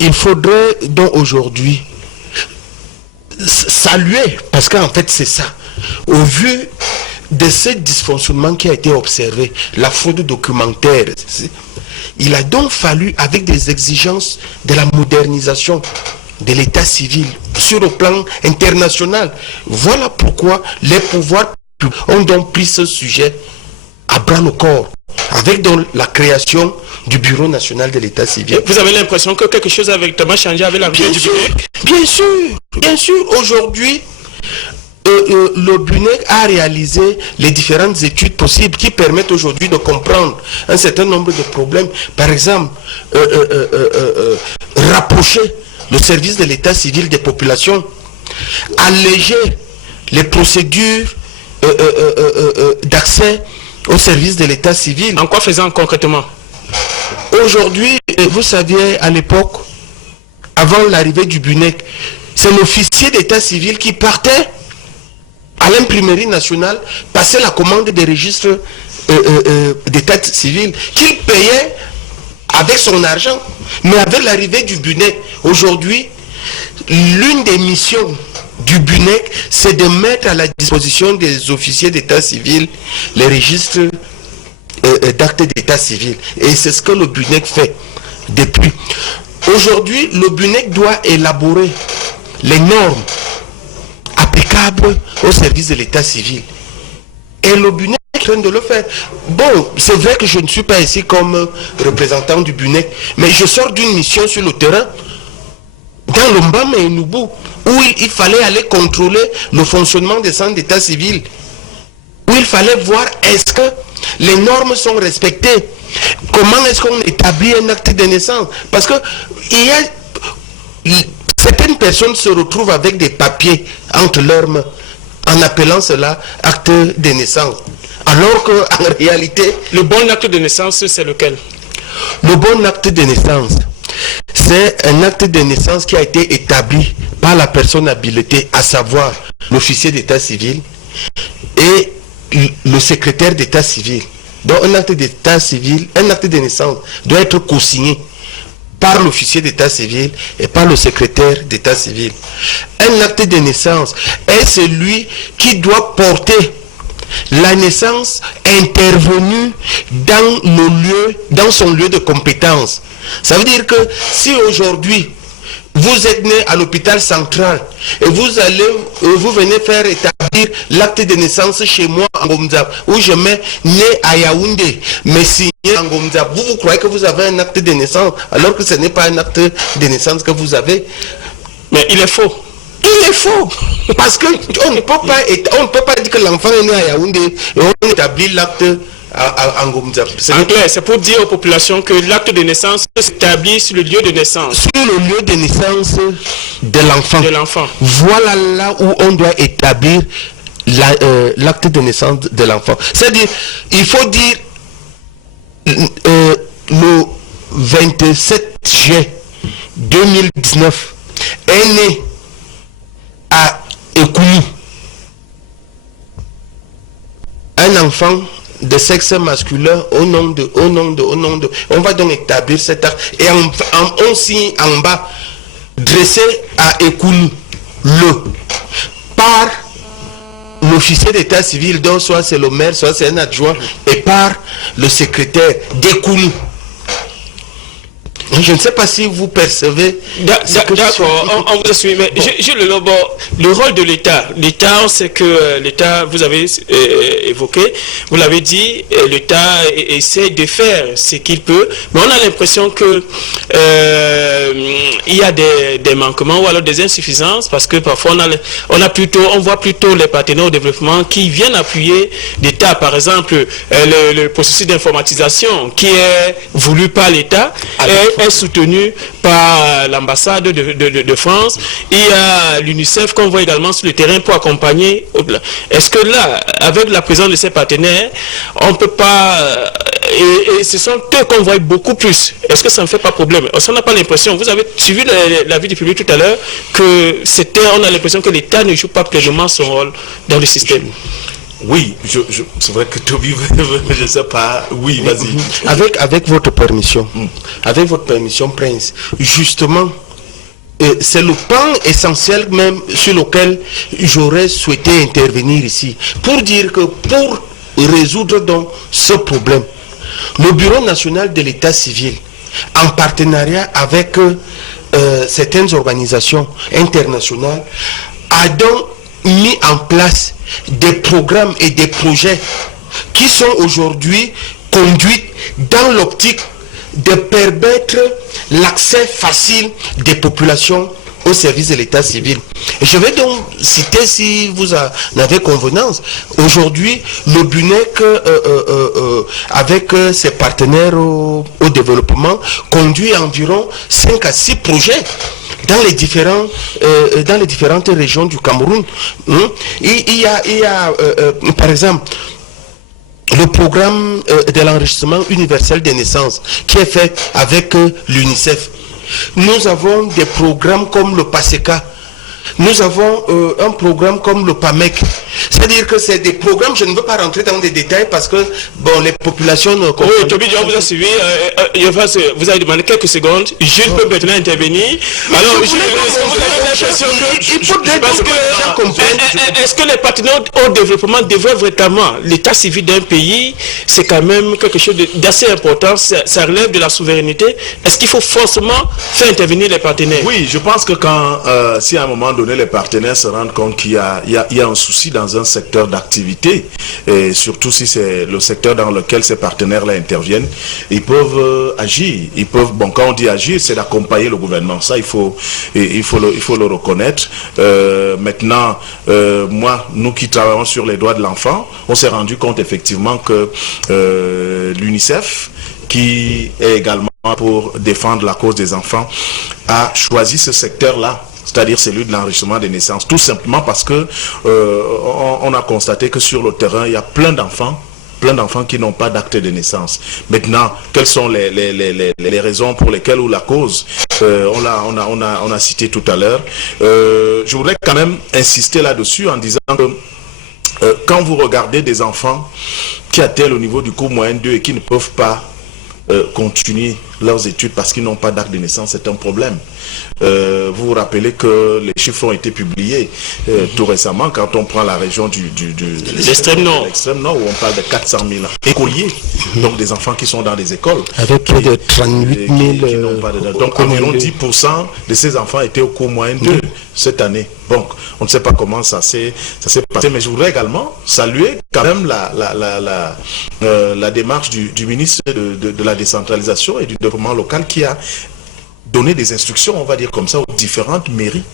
il faudrait donc aujourd'hui saluer, parce qu'en fait c'est ça, au vu de ce dysfonctionnement qui a été observé, la fraude documentaire, il a donc fallu, avec des exigences de la modernisation de l'état civil sur le plan international. Voilà pourquoi les pouvoirs publics ont donc pris ce sujet à bras le corps, avec donc la création du Bureau national de l'état civil. Vous avez l'impression que quelque chose avait tellement changé avec l'arrivée du BUNEC? Bien sûr, aujourd'hui, le BUNEC a réalisé les différentes études possibles qui permettent aujourd'hui de comprendre un certain nombre de problèmes. Par exemple, rapprocher le service de l'état civil des populations, alléger les procédures d'accès au service de l'état civil. En quoi faisant concrètement? Aujourd'hui, vous saviez, à l'époque, avant l'arrivée du BUNEC, c'est l'officier d'état civil qui partait à l'imprimerie nationale, passait la commande des registres d'état civil, qu'il payait avec son argent. Mais avec l'arrivée du BUNEC, aujourd'hui, l'une des missions du BUNEC, c'est de mettre à la disposition des officiers d'état civil les registres d'actes d'état civil. Et c'est ce que le BUNEC fait depuis. Aujourd'hui, le BUNEC doit élaborer les normes applicables au service de l'état civil. Et le BUNEC est en train de le faire. Bon, c'est vrai que je ne suis pas ici comme représentant du BUNEC, mais je sors d'une mission sur le terrain, dans l'Ombam et Noubou, où il fallait aller contrôler le fonctionnement des centres d'état civil, où il fallait voir est-ce que les normes sont respectées, comment est-ce qu'on établit un acte de naissance, parce que certaines personnes se retrouvent avec des papiers entre leurs mains, en appelant cela acte de naissance, alors qu'en réalité... Le bon acte de naissance, c'est lequel? Le bon acte de naissance, c'est un acte de naissance qui a été établi par la personne habilitée, à savoir l'officier d'état civil et le secrétaire d'état civil. Donc un acte d'état civil, un acte de naissance doit être co-signé par l'officier d'état civil et par le secrétaire d'état civil. Un acte de naissance est celui qui doit porter la naissance intervenue dans son lieu de compétence. Ça veut dire que si aujourd'hui vous êtes né à l'hôpital central et vous venez faire établir l'acte de naissance chez moi en Ngomzab, où je mets né à Yaoundé, mais signé en Ngomzab, vous croyez que vous avez un acte de naissance alors que ce n'est pas un acte de naissance que vous avez. Mais il est faux. Il est faux. Parce qu'on ne peut pas dire que l'enfant est né à Yaoundé et on établit l'acte en Ngomzab. En clair, c'est pour dire aux populations que l'acte de naissance s'établit sur le lieu de naissance. Sur le lieu de naissance de l'enfant. Voilà là où on doit établir l'acte de naissance de l'enfant. C'est-à-dire, il faut dire le 27 juin 2019 est né à Ekouni un enfant de sexe masculin au nom de. On va donc établir cet acte et on signe en bas, dressé à Ekouni, par l'officier d'état civil, donc soit c'est le maire, soit c'est un adjoint, et par le secrétaire d'Ekouni. Je ne sais pas si vous percevez. D'accord, on vous suit. Mais le rôle de l'État. L'État, c'est que l'État, vous avez évoqué, vous l'avez dit, l'État essaie de faire ce qu'il peut, mais on a l'impression que il y a des manquements ou alors des insuffisances, parce que parfois on voit plutôt les partenaires au développement qui viennent appuyer l'État. Par exemple, le processus d'informatisation qui est voulu par l'État est soutenu par l'ambassade de France. Il y a l'UNICEF qu'on voit également sur le terrain pour accompagner. Est-ce que là, avec la présence de ces partenaires, on ne peut pas... Et ce sont eux qu'on voit beaucoup plus. Est-ce que ça ne fait pas problème? On n'a pas l'impression, vous avez suivi l'avis du public tout à l'heure, que on a l'impression que l'État ne joue pas pleinement son rôle dans le système. Oui, c'est vrai que Toby, je ne sais pas. Oui, vas-y. Avec votre permission, Prince, justement, c'est le pan essentiel même sur lequel j'aurais souhaité intervenir ici, pour dire que pour résoudre donc ce problème, le Bureau national de l'état civil, en partenariat avec certaines organisations internationales, a donc mis en place des programmes et des projets qui sont aujourd'hui conduits dans l'optique de permettre l'accès facile des populations au service de l'état civil. Et je vais donc citer, si vous en avez convenance, aujourd'hui le BUNEC avec ses partenaires au développement conduit environ 5 à 6 projets dans les différentes régions du Cameroun. Il y a par exemple le programme de l'enregistrement universel des naissances qui est fait avec l'UNICEF. Nous avons des programmes comme le PASECA nous avons un programme comme le PAMEC. C'est-à-dire que c'est des programmes, je ne veux pas rentrer dans des détails parce que bon, les populations ne comprennent Oui, Toby Dion vous a suivi. Vous avez demandé quelques secondes. Je peux maintenant intervenir. Alors, est-ce que les partenaires au développement devraient véritablement, l'état civil d'un pays, c'est quand même quelque chose d'assez important, ça relève de la souveraineté. Est-ce qu'il faut forcément faire intervenir les partenaires? Oui, je pense que quand, si à un moment donné, les partenaires se rendent compte qu'il y a un souci dans un secteur d'activité, et surtout si c'est le secteur dans lequel ces partenaires-là interviennent, ils peuvent agir. Ils peuvent, bon, quand on dit agir, c'est d'accompagner le gouvernement. Ça, il faut le reconnaître. Maintenant, moi, nous qui travaillons sur les droits de l'enfant, on s'est rendu compte effectivement que l'UNICEF, qui est également pour défendre la cause des enfants, a choisi ce secteur-là, c'est-à-dire celui de l'enregistrement des naissances, tout simplement parce que on a constaté que sur le terrain, il y a plein d'enfants qui n'ont pas d'acte de naissance. Maintenant, quelles sont les raisons pour lesquelles ou la cause, on a cité tout à l'heure. Je voudrais quand même insister là-dessus en disant que quand vous regardez des enfants qui atteignent le niveau du cours moyen 2 et qui ne peuvent pas continuer leurs études parce qu'ils n'ont pas d'acte de naissance, c'est un problème. Vous vous rappelez que les chiffres ont été publiés tout récemment quand on prend la région de l'extrême nord, où on parle de 400 000 écoliers, donc des enfants qui sont dans des écoles. Avec près de 38 000. Donc environ 10% de ces enfants étaient au cours moyen 2 cette année. Donc on ne sait pas comment ça s'est passé, mais je voudrais également saluer quand même la démarche du ministre de la décentralisation et du développement local qui a donné des instructions, on va dire comme ça, aux différentes mairies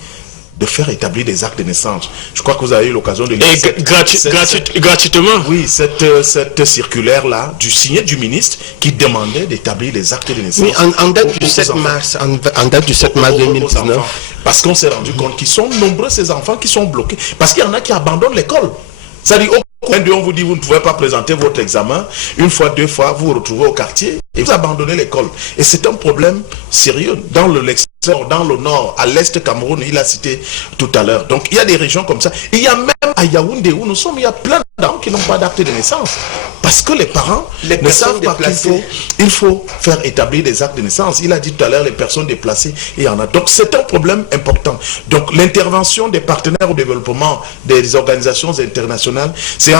de faire établir des actes de naissance. Je crois que vous avez eu l'occasion de lire gratuitement. Oui, cette circulaire-là, signée du ministre, qui demandait d'établir des actes de naissance. Oui, en date du 7 mars, en date du 7 mars 2019. Parce qu'on s'est rendu compte qu'ils sont nombreux, ces enfants qui sont bloqués. Parce qu'il y en a qui abandonnent l'école. C'est-à-dire, on vous dit, vous ne pouvez pas présenter votre examen. Une fois, deux fois, vous vous retrouvez au quartier et vous abandonnez l'école. Et c'est un problème sérieux dans l'extrême, dans le nord, à l'est Cameroun, il a cité tout à l'heure. Donc, il y a des régions comme ça. Il y a même à Yaoundé où nous sommes, il y a plein d'enfants qui n'ont pas d'acte de naissance. Parce que les parents ne savent pas qu'il faut faire établir des actes de naissance. Il a dit tout à l'heure, les personnes déplacées, il y en a. Donc, c'est un problème important. Donc, l'intervention des partenaires au développement des organisations internationales, c'est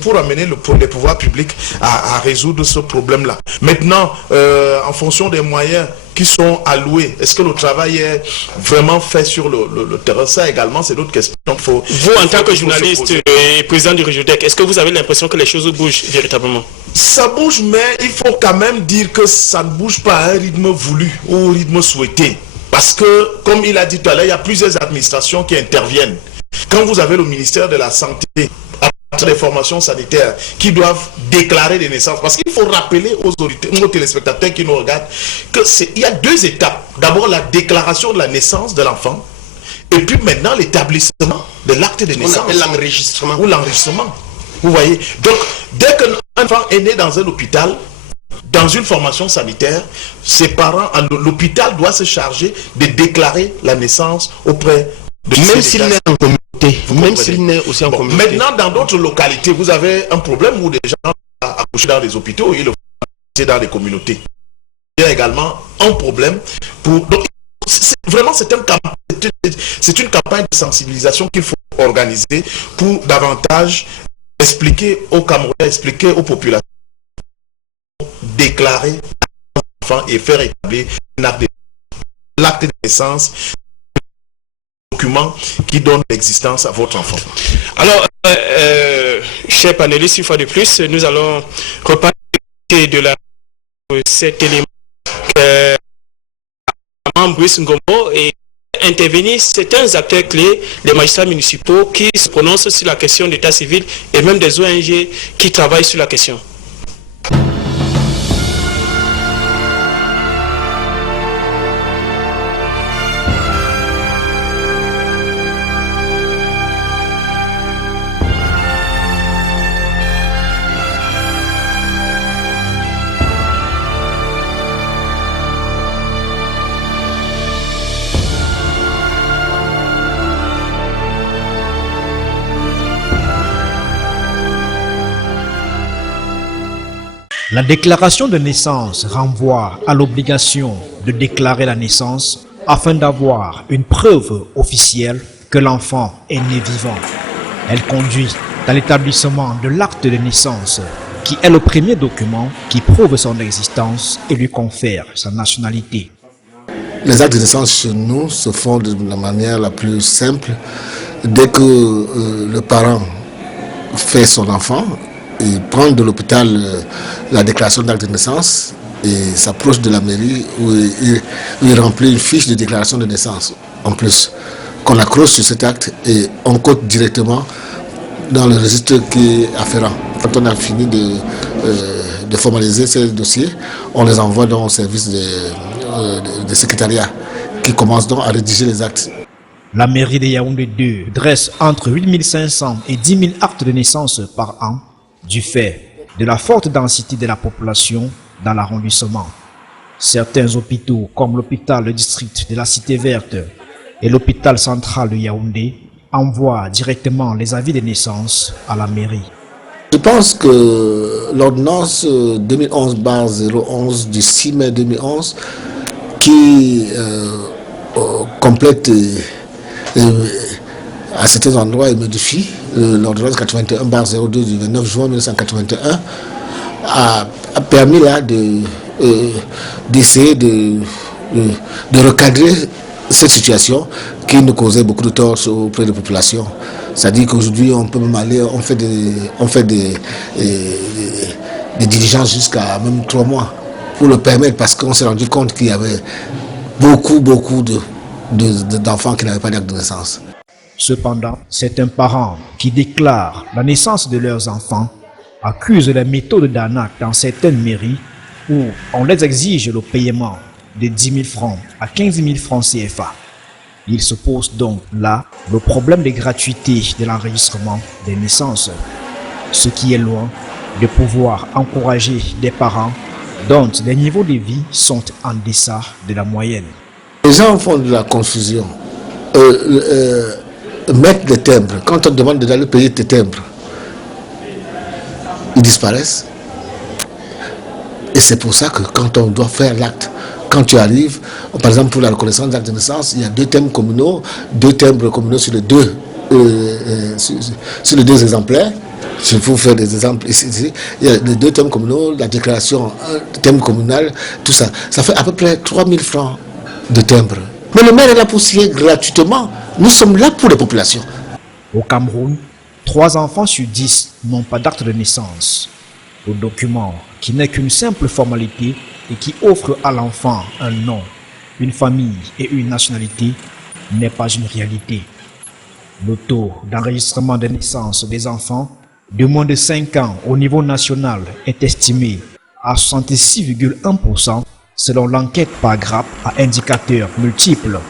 pour amener les pouvoirs publics à résoudre ce problème-là. Maintenant, en fonction des moyens qui sont alloués, est-ce que le travail est vraiment fait sur le terrain? Ça également, c'est d'autres questions. Vous, en tant que journaliste et président du Régidec, est-ce que vous avez l'impression que les choses bougent véritablement? Ça bouge, mais il faut quand même dire que ça ne bouge pas à un rythme voulu ou au rythme souhaité. Parce que, comme il a dit tout à l'heure, il y a plusieurs administrations qui interviennent. Quand vous avez le ministère de la Santé, des formations sanitaires qui doivent déclarer des naissances, parce qu'il faut rappeler aux téléspectateurs qui nous regardent qu'il y a deux étapes. D'abord la déclaration de la naissance de l'enfant et puis maintenant l'établissement de l'acte de naissance. On appelle l'enregistrement. Ou l'enregistrement. Vous voyez. Donc dès qu'un enfant est né dans un hôpital, dans une formation sanitaire, ses parents, l'hôpital doit se charger de déclarer la naissance auprès de même s'il n'est en communauté. Même s'il n'est aussi en communauté. Maintenant, dans d'autres localités, vous avez un problème où des gens accouchent dans des hôpitaux et le font dans des communautés. Il y a également un problème pour... Donc, vraiment, c'est une campagne de sensibilisation qu'il faut organiser pour davantage expliquer aux Camerounais, expliquer aux populations, déclarer l'enfant et faire établir l'acte de naissance, document qui donne l'existence à votre enfant. Alors, chers panélistes, une fois de plus, nous allons reparler de cet élément que Brice Ngombo et intervenir certains acteurs clés, les magistrats municipaux qui se prononcent sur la question d'état civil et même des ONG qui travaillent sur la question. La déclaration de naissance renvoie à l'obligation de déclarer la naissance afin d'avoir une preuve officielle que l'enfant est né vivant. Elle conduit à l'établissement de l'acte de naissance, qui est le premier document qui prouve son existence et lui confère sa nationalité. Les actes de naissance chez nous se font de la manière la plus simple. Dès que le parent fait son enfant, il prend de l'hôpital la déclaration d'acte de naissance et s'approche de la mairie où il remplit une fiche de déclaration de naissance en plus, qu'on accroche sur cet acte et on cote directement dans le registre qui est afférent. Quand on a fini de formaliser ces dossiers, on les envoie dans le service de secrétariat qui commence donc à rédiger les actes. La mairie de Yaoundé 2 dresse entre 8500 et 10 000 actes de naissance par an du fait de la forte densité de la population dans l'arrondissement. Certains hôpitaux, comme l'hôpital de district de la Cité Verte et l'hôpital central de Yaoundé, envoient directement les avis de naissance à la mairie. Je pense que l'ordonnance 2011/011 du 6 mai 2011 qui complète à certains endroits et modifie l'ordonnance 81/02 du 29 juin 1981 a permis là d'essayer de recadrer cette situation qui nous causait beaucoup de tort auprès de la population. C'est-à-dire qu'aujourd'hui on peut même aller, on fait des diligences jusqu'à même 3 mois pour le permettre, parce qu'on s'est rendu compte qu'il y avait beaucoup d'enfants qui n'avaient pas d'acte de naissance. Cependant, certains parents qui déclarent la naissance de leurs enfants accusent les méthodes d'arnaque dans certaines mairies où on les exige le paiement de 10 000 francs à 15 000 francs CFA. Il se pose donc là le problème de gratuité de l'enregistrement des naissances, ce qui est loin de pouvoir encourager des parents dont les niveaux de vie sont en deçà de la moyenne. Les gens font de la confusion. Mettre les timbres, quand on demande d'aller payer tes timbres, ils disparaissent. Et c'est pour ça que quand on doit faire l'acte, quand tu arrives, par exemple pour la reconnaissance d'acte de naissance, il y a 2 timbres communaux sur les deux exemplaires. Il faut faire des exemples ici. Il y a les 2 timbres communaux, la déclaration, le timbre communal, tout ça. Ça fait à peu près 3 000 francs de timbre. Mais le maire est là pour signer gratuitement. Nous sommes là pour les populations. Au Cameroun, 3 enfants sur 10 n'ont pas d'acte de naissance. Le document, qui n'est qu'une simple formalité et qui offre à l'enfant un nom, une famille et une nationalité, n'est pas une réalité. Le taux d'enregistrement des naissances des enfants de moins de 5 ans au niveau national est estimé à 66,1% selon l'enquête par grappe à indicateurs multiples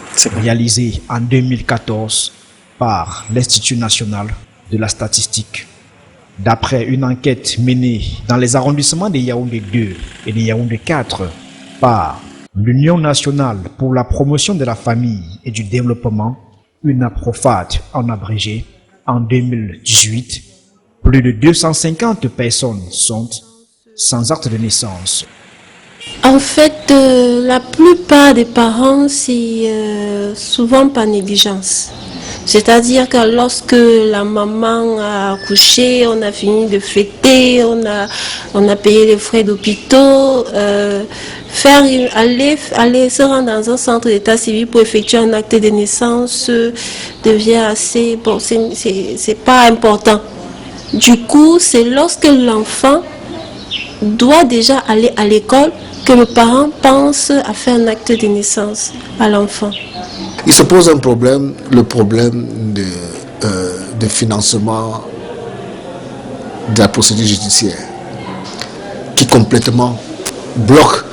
réalisée en 2014 par l'Institut national de la statistique. D'après une enquête menée dans les arrondissements de Yaoundé 2 et de Yaoundé 4 par l'Union nationale pour la promotion de la famille et du développement, UNAPROFAD en abrégé, en 2018, plus de 250 personnes sont sans acte de naissance. En fait, la plupart des parents, c'est souvent par négligence. C'est-à-dire que lorsque la maman a accouché, on a fini de fêter, on a payé les frais d'hôpitaux, aller se rendre dans un centre d'état civil pour effectuer un acte de naissance devient assez, bon, c'est pas important. Du coup, c'est lorsque l'enfant doit déjà aller à l'école que le parent pense à faire un acte de naissance à l'enfant. Il se pose un problème, le problème de financement de la procédure judiciaire, qui complètement bloque.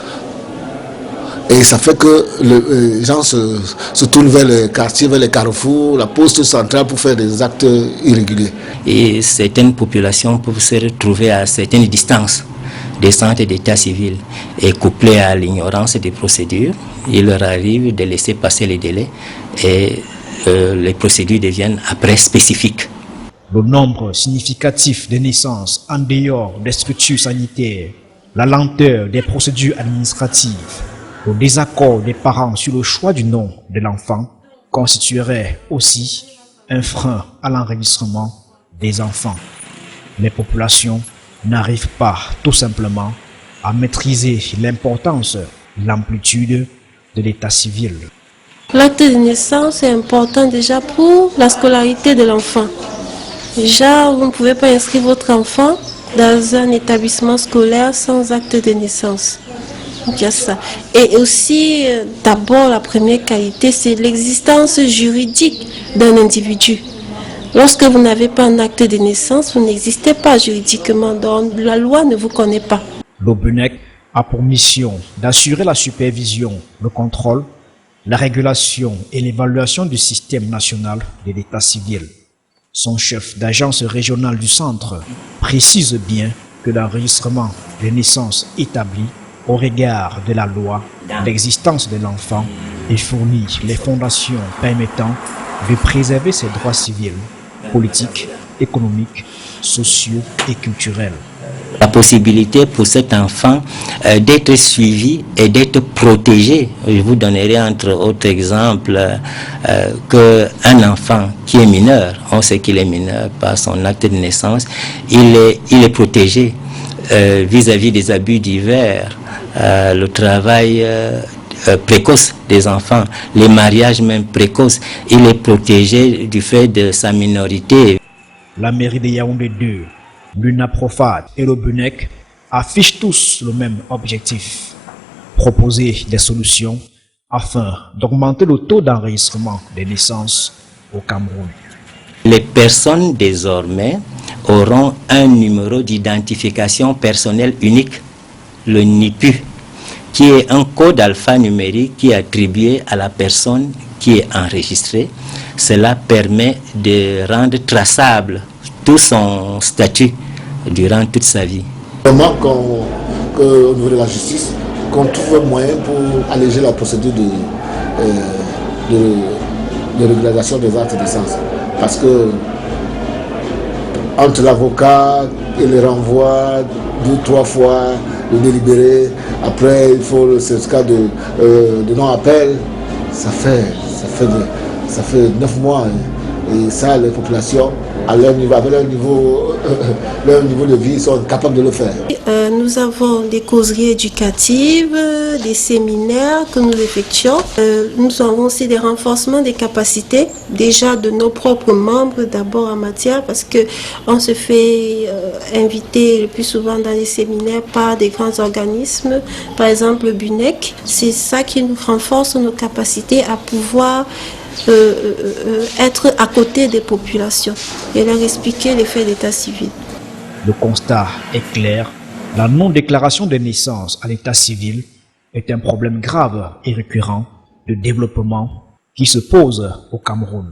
Et ça fait que les gens se tournent vers les quartiers, vers les carrefours, la poste centrale pour faire des actes irréguliers. Et certaines populations peuvent se retrouver à certaines distances des centres d'état civil, et couplé à l'ignorance des procédures, il leur arrive de laisser passer les délais et les procédures deviennent après spécifiques. Le nombre significatif de naissances en dehors des structures sanitaires La lenteur des procédures administratives, le désaccord des parents sur le choix du nom de l'enfant constituerait aussi un frein à l'enregistrement des enfants. Les populations n'arrivent pas tout simplement à maîtriser l'importance, l'amplitude de l'état civil. L'acte de naissance est important déjà pour la scolarité de l'enfant. Déjà, vous ne pouvez pas inscrire votre enfant dans un établissement scolaire sans acte de naissance. Donc, il y a ça. Et aussi, d'abord, la première qualité, c'est l'existence juridique d'un individu. Lorsque vous n'avez pas un acte de naissance, vous n'existez pas juridiquement, donc la loi ne vous connaît pas. L'OBUNEC a pour mission d'assurer la supervision, le contrôle, la régulation et l'évaluation du système national de l'état civil. Son chef d'agence régionale du centre précise bien que l'enregistrement des naissances établi au regard de la loi d'existence de l'enfant et fournit les fondations permettant de préserver ses droits civils, politiques, économiques, sociaux et culturels. La possibilité pour cet enfant d'être suivi et d'être protégé. Je vous donnerai entre autres exemples qu'un enfant qui est mineur, on sait qu'il est mineur par son acte de naissance, il est protégé vis-à-vis des abus divers, le travail précoce des enfants, les mariages même précoces, il est protégé du fait de sa minorité. La mairie de Yaoundé 2, l'UNAPROFAD et l'OBUNEC affichent tous le même objectif, proposer des solutions afin d'augmenter le taux d'enregistrement des naissances au Cameroun. Les personnes désormais auront un numéro d'identification personnelle unique, le NIPU, qui est un code alphanumérique qui est attribué à la personne qui est enregistrée. Cela permet de rendre traçable tout son statut durant toute sa vie. Vraiment qu'au niveau de la justice, qu'on trouve un moyen pour alléger la procédure de régularisation des actes de naissance. Parce que entre l'avocat et le renvoi 2-3 fois, le délibéré, après il faut le certificat de non-appel, ça fait 9 mois. Et ça, les populations, à leur niveau, avec leur niveau de vie, sont capables de le faire. Nous avons des causeries éducatives, des séminaires que nous effectuons. Nous avons aussi des renforcements des capacités, déjà de nos propres membres, d'abord en matière, parce qu'on se fait inviter le plus souvent dans les séminaires par des grands organismes, par exemple le BUNEC. C'est ça qui nous renforce nos capacités à pouvoir être à côté des populations et leur expliquer les faits d'état civil. Le constat est clair, la non-déclaration des naissances à l'état civil est un problème grave et récurrent de développement qui se pose au Cameroun.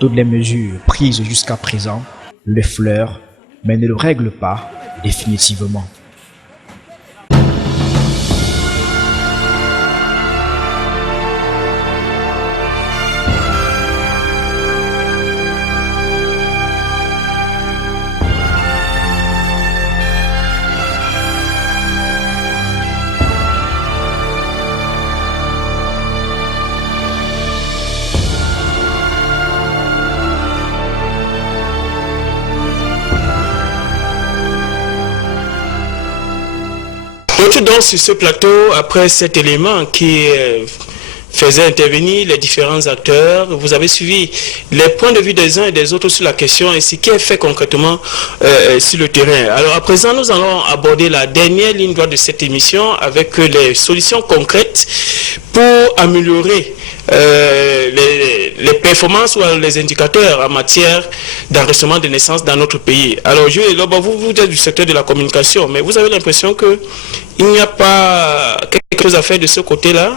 Toutes les mesures prises jusqu'à présent l'effleurent, mais ne le règlent pas définitivement. Donc sur ce plateau, après cet élément qui faisait intervenir les différents acteurs, vous avez suivi les points de vue des uns et des autres sur la question et ce qui est fait concrètement sur le terrain. Alors à présent, nous allons aborder la dernière ligne droite de cette émission avec les solutions concrètes pour améliorer les performances ou les indicateurs en matière d'enregistrement de naissance dans notre pays. Alors, vous êtes du secteur de la communication, mais vous avez l'impression qu'il n'y a pas quelque chose à faire de ce côté-là?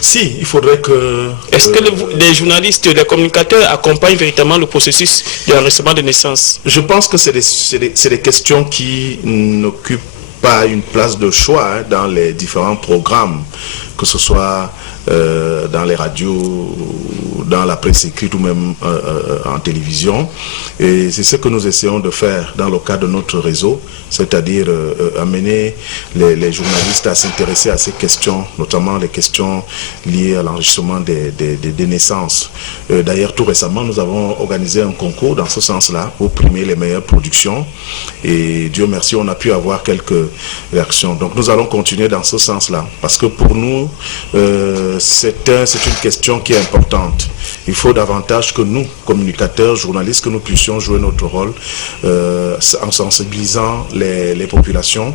Si, il faudrait que... Est-ce que les journalistes, les communicateurs accompagnent véritablement le processus d'enregistrement de naissance? Je pense que c'est des questions qui n'occupent pas une place de choix dans les différents programmes, que ce soit dans les radios, dans la presse écrite ou même en télévision. Et c'est ce que nous essayons de faire dans le cadre de notre réseau, c'est-à-dire amener les journalistes à s'intéresser à ces questions, notamment les questions liées à l'enregistrement des naissances. D'ailleurs, tout récemment, nous avons organisé un concours dans ce sens-là pour primer les meilleures productions. Et Dieu merci, on a pu avoir quelques réactions. Donc nous allons continuer dans ce sens-là, parce que pour nous, c'est une question qui est importante. Il faut davantage que nous, communicateurs, journalistes, que nous puissions jouer notre rôle en sensibilisant les populations,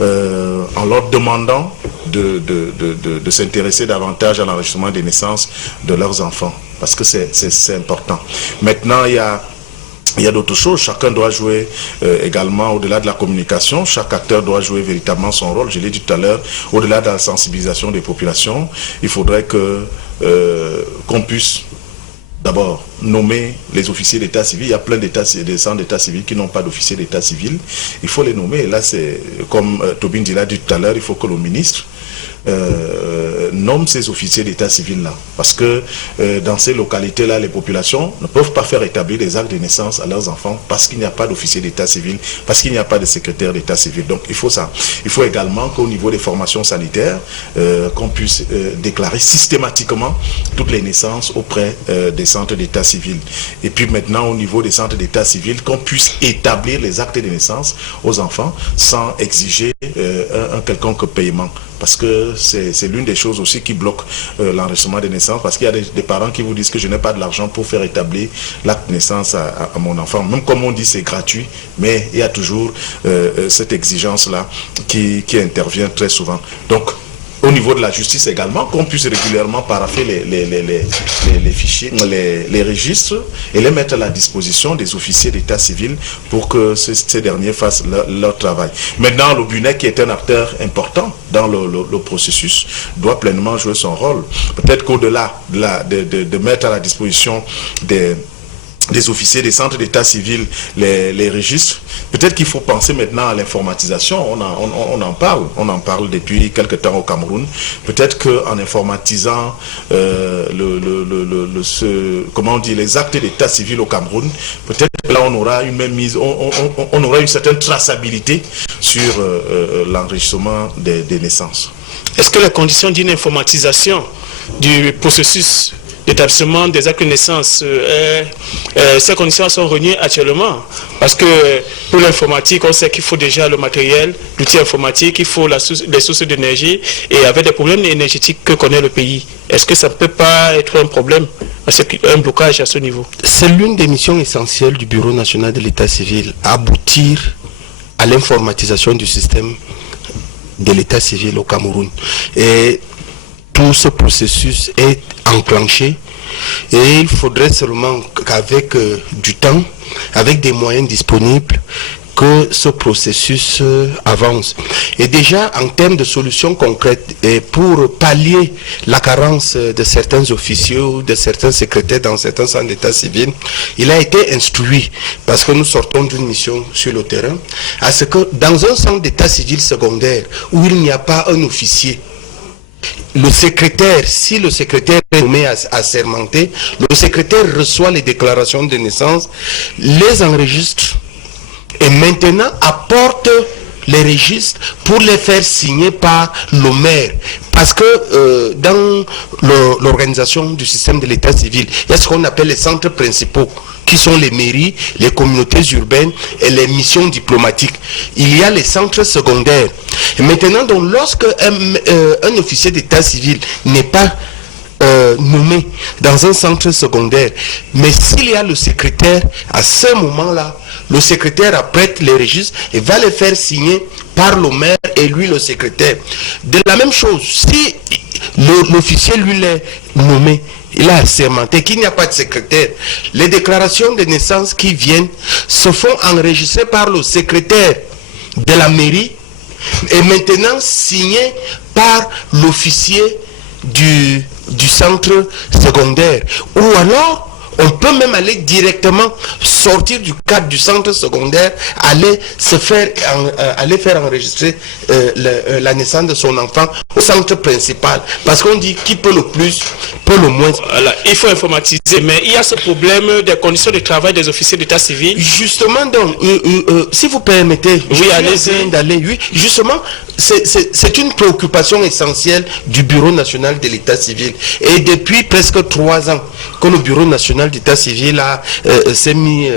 en leur demandant de s'intéresser davantage à l'enregistrement des naissances de leurs enfants, parce que c'est important. Maintenant, il y a d'autres choses. Chacun doit jouer également, au-delà de la communication, chaque acteur doit jouer véritablement son rôle. Je l'ai dit tout à l'heure, au-delà de la sensibilisation des populations, il faudrait qu'on puisse d'abord nommer les officiers d'état civil. Il y a plein de centres d'état civil qui n'ont pas d'officier d'état civil. Il faut les nommer. Et là, c'est comme Tobin l'a dit tout à l'heure, il faut que le ministre nomme ces officiers d'état civil là, parce que dans ces localités là, les populations ne peuvent pas faire établir des actes de naissance à leurs enfants parce qu'il n'y a pas d'officier d'état civil, parce qu'il n'y a pas de secrétaire d'état civil. Donc il faut ça. Il faut également qu'au niveau des formations sanitaires, qu'on puisse déclarer systématiquement toutes les naissances auprès des centres d'état civil. Et puis maintenant, au niveau des centres d'état civil, qu'on puisse établir les actes de naissance aux enfants sans exiger un quelconque paiement. Parce que c'est l'une des choses aussi qui bloque l'enregistrement des naissances, parce qu'il y a des parents qui vous disent que je n'ai pas de l'argent pour faire établir l'acte de naissance à mon enfant. Même comme on dit, c'est gratuit, mais il y a toujours cette exigence-là qui intervient très souvent. Donc, au niveau de la justice également, qu'on puisse régulièrement paraffer les fichiers, les registres et les mettre à la disposition des officiers d'état civil pour que ces derniers fassent leur travail. Maintenant, le BUNEC, qui est un acteur important dans le processus, doit pleinement jouer son rôle. Peut-être qu'au-delà de mettre à la disposition des officiers des centres d'état civil les registres, peut-être qu'il faut penser maintenant à l'informatisation. On en parle depuis quelque temps au Cameroun. Peut-être qu'en informatisant les actes d'état civil au Cameroun, peut-être que là on aura une même mise, on aura une certaine traçabilité sur l'enregistrement des naissances. Est-ce que la condition d'une informatisation du processus d'établissement des actes de naissance, ces conditions sont reniées actuellement, parce que pour l'informatique, on sait qu'il faut déjà le matériel, l'outil informatique, il faut les sources d'énergie, et avec des problèmes énergétiques que connaît le pays, est-ce que ça ne peut pas être un problème, un blocage à ce niveau? C'est l'une des missions essentielles du Bureau national de l'état civil, aboutir à l'informatisation du système de l'état civil au Cameroun. Et tout ce processus est enclenché, et il faudrait seulement qu'avec du temps, avec des moyens disponibles, que ce processus avance. Et déjà, en termes de solutions concrètes, et pour pallier la carence de certains officiers ou de certains secrétaires dans certains centres d'état civil, il a été instruit, parce que nous sortons d'une mission sur le terrain, à ce que dans un centre d'état civil secondaire où il n'y a pas un officier, le secrétaire, si le secrétaire est nommé à sermenter, le secrétaire reçoit les déclarations de naissance, les enregistre et maintenant apporte les registres pour les faire signer par le maire. Parce que dans l'organisation du système de l'état civil, il y a ce qu'on appelle les centres principaux, qui sont les mairies, les communautés urbaines et les missions diplomatiques. Il y a les centres secondaires. Et maintenant, donc, lorsque un officier d'état civil n'est pas nommé dans un centre secondaire, mais s'il y a le secrétaire, à ce moment-là, le secrétaire apprête les registres et va les faire signer par le maire et lui le secrétaire. De la même chose, si l'officier lui l'est nommé, il a assermenté qu'il n'y a pas de secrétaire, les déclarations de naissance qui viennent se font enregistrer par le secrétaire de la mairie et maintenant signées par l'officier du centre secondaire. Ou alors, On peut même aller directement sortir du cadre du centre secondaire, aller faire enregistrer la naissance de son enfant au centre principal. Parce qu'on dit qui peut le plus, peut le moins. Voilà, il faut informatiser, mais il y a ce problème des conditions de travail des officiers d'état civil. Justement, donc, si vous permettez, oui, justement, c'est une préoccupation essentielle du Bureau national de l'état civil. Et depuis presque 3 ans que le Bureau national d'état civil s'est mis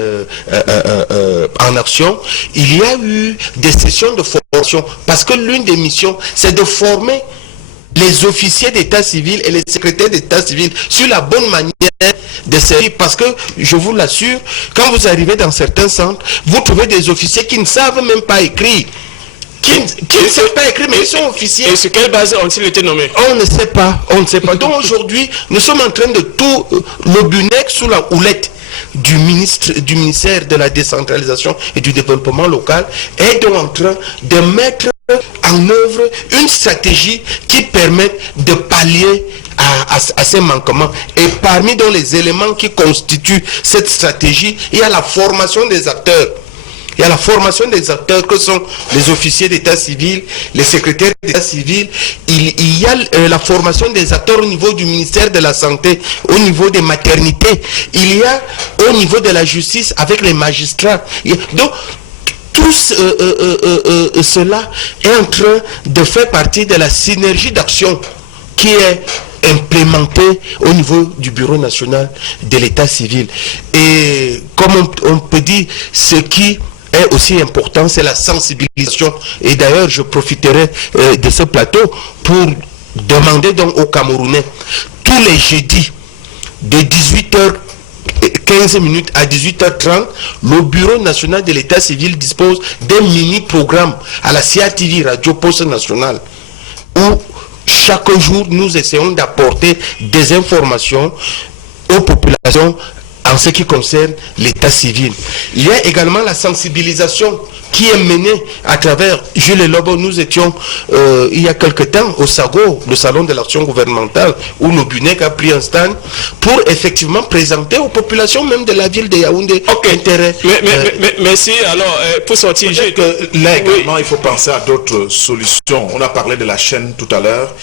en action, il y a eu des sessions de formation, parce que l'une des missions, c'est de former les officiers d'état civil et les secrétaires d'état civil sur la bonne manière de servir, parce que je vous l'assure, quand vous arrivez dans certains centres, vous trouvez des officiers qui ne savent même pas écrire. Qui ne savent pas écrire, mais ils sont officiers. Et sur quelle base ont-ils été nommés? On ne sait pas, Donc aujourd'hui, nous sommes en train de tout le BUNEC sous la houlette du ministère de la décentralisation et du développement local est donc en train de mettre en œuvre une stratégie qui permet de pallier à ces manquements. Et parmi donc les éléments qui constituent cette stratégie, il y a la formation des acteurs. Il y a la formation des acteurs que sont les officiers d'état civil, les secrétaires d'état civil. Il y a la formation des acteurs au niveau du ministère de la Santé, au niveau des maternités. Il y a au niveau de la justice avec les magistrats. Donc, tout cela est en train de faire partie de la synergie d'action qui est implémentée au niveau du Bureau national de l'état civil. Et comme on peut dire, ce qui est aussi important, c'est la sensibilisation. Et d'ailleurs, je profiterai de ce plateau pour demander donc aux Camerounais, tous les jeudis, de 18h15 à 18h30, le Bureau national de l'état civil dispose d'un mini-programme à la CRTV Radio Poste Nationale, où chaque jour, nous essayons d'apporter des informations aux populations en ce qui concerne l'état civil. Il y a également la sensibilisation qui est menée à travers Jules et Lobo. Nous étions il y a quelque temps au SAGO, le salon de l'action gouvernementale, où le BUNEC a pris un stand pour effectivement présenter aux populations même de la ville de Yaoundé intérêt. Merci. Alors, pour sortir, là également, il faut penser à d'autres solutions. On a parlé de la chaîne tout à l'heure.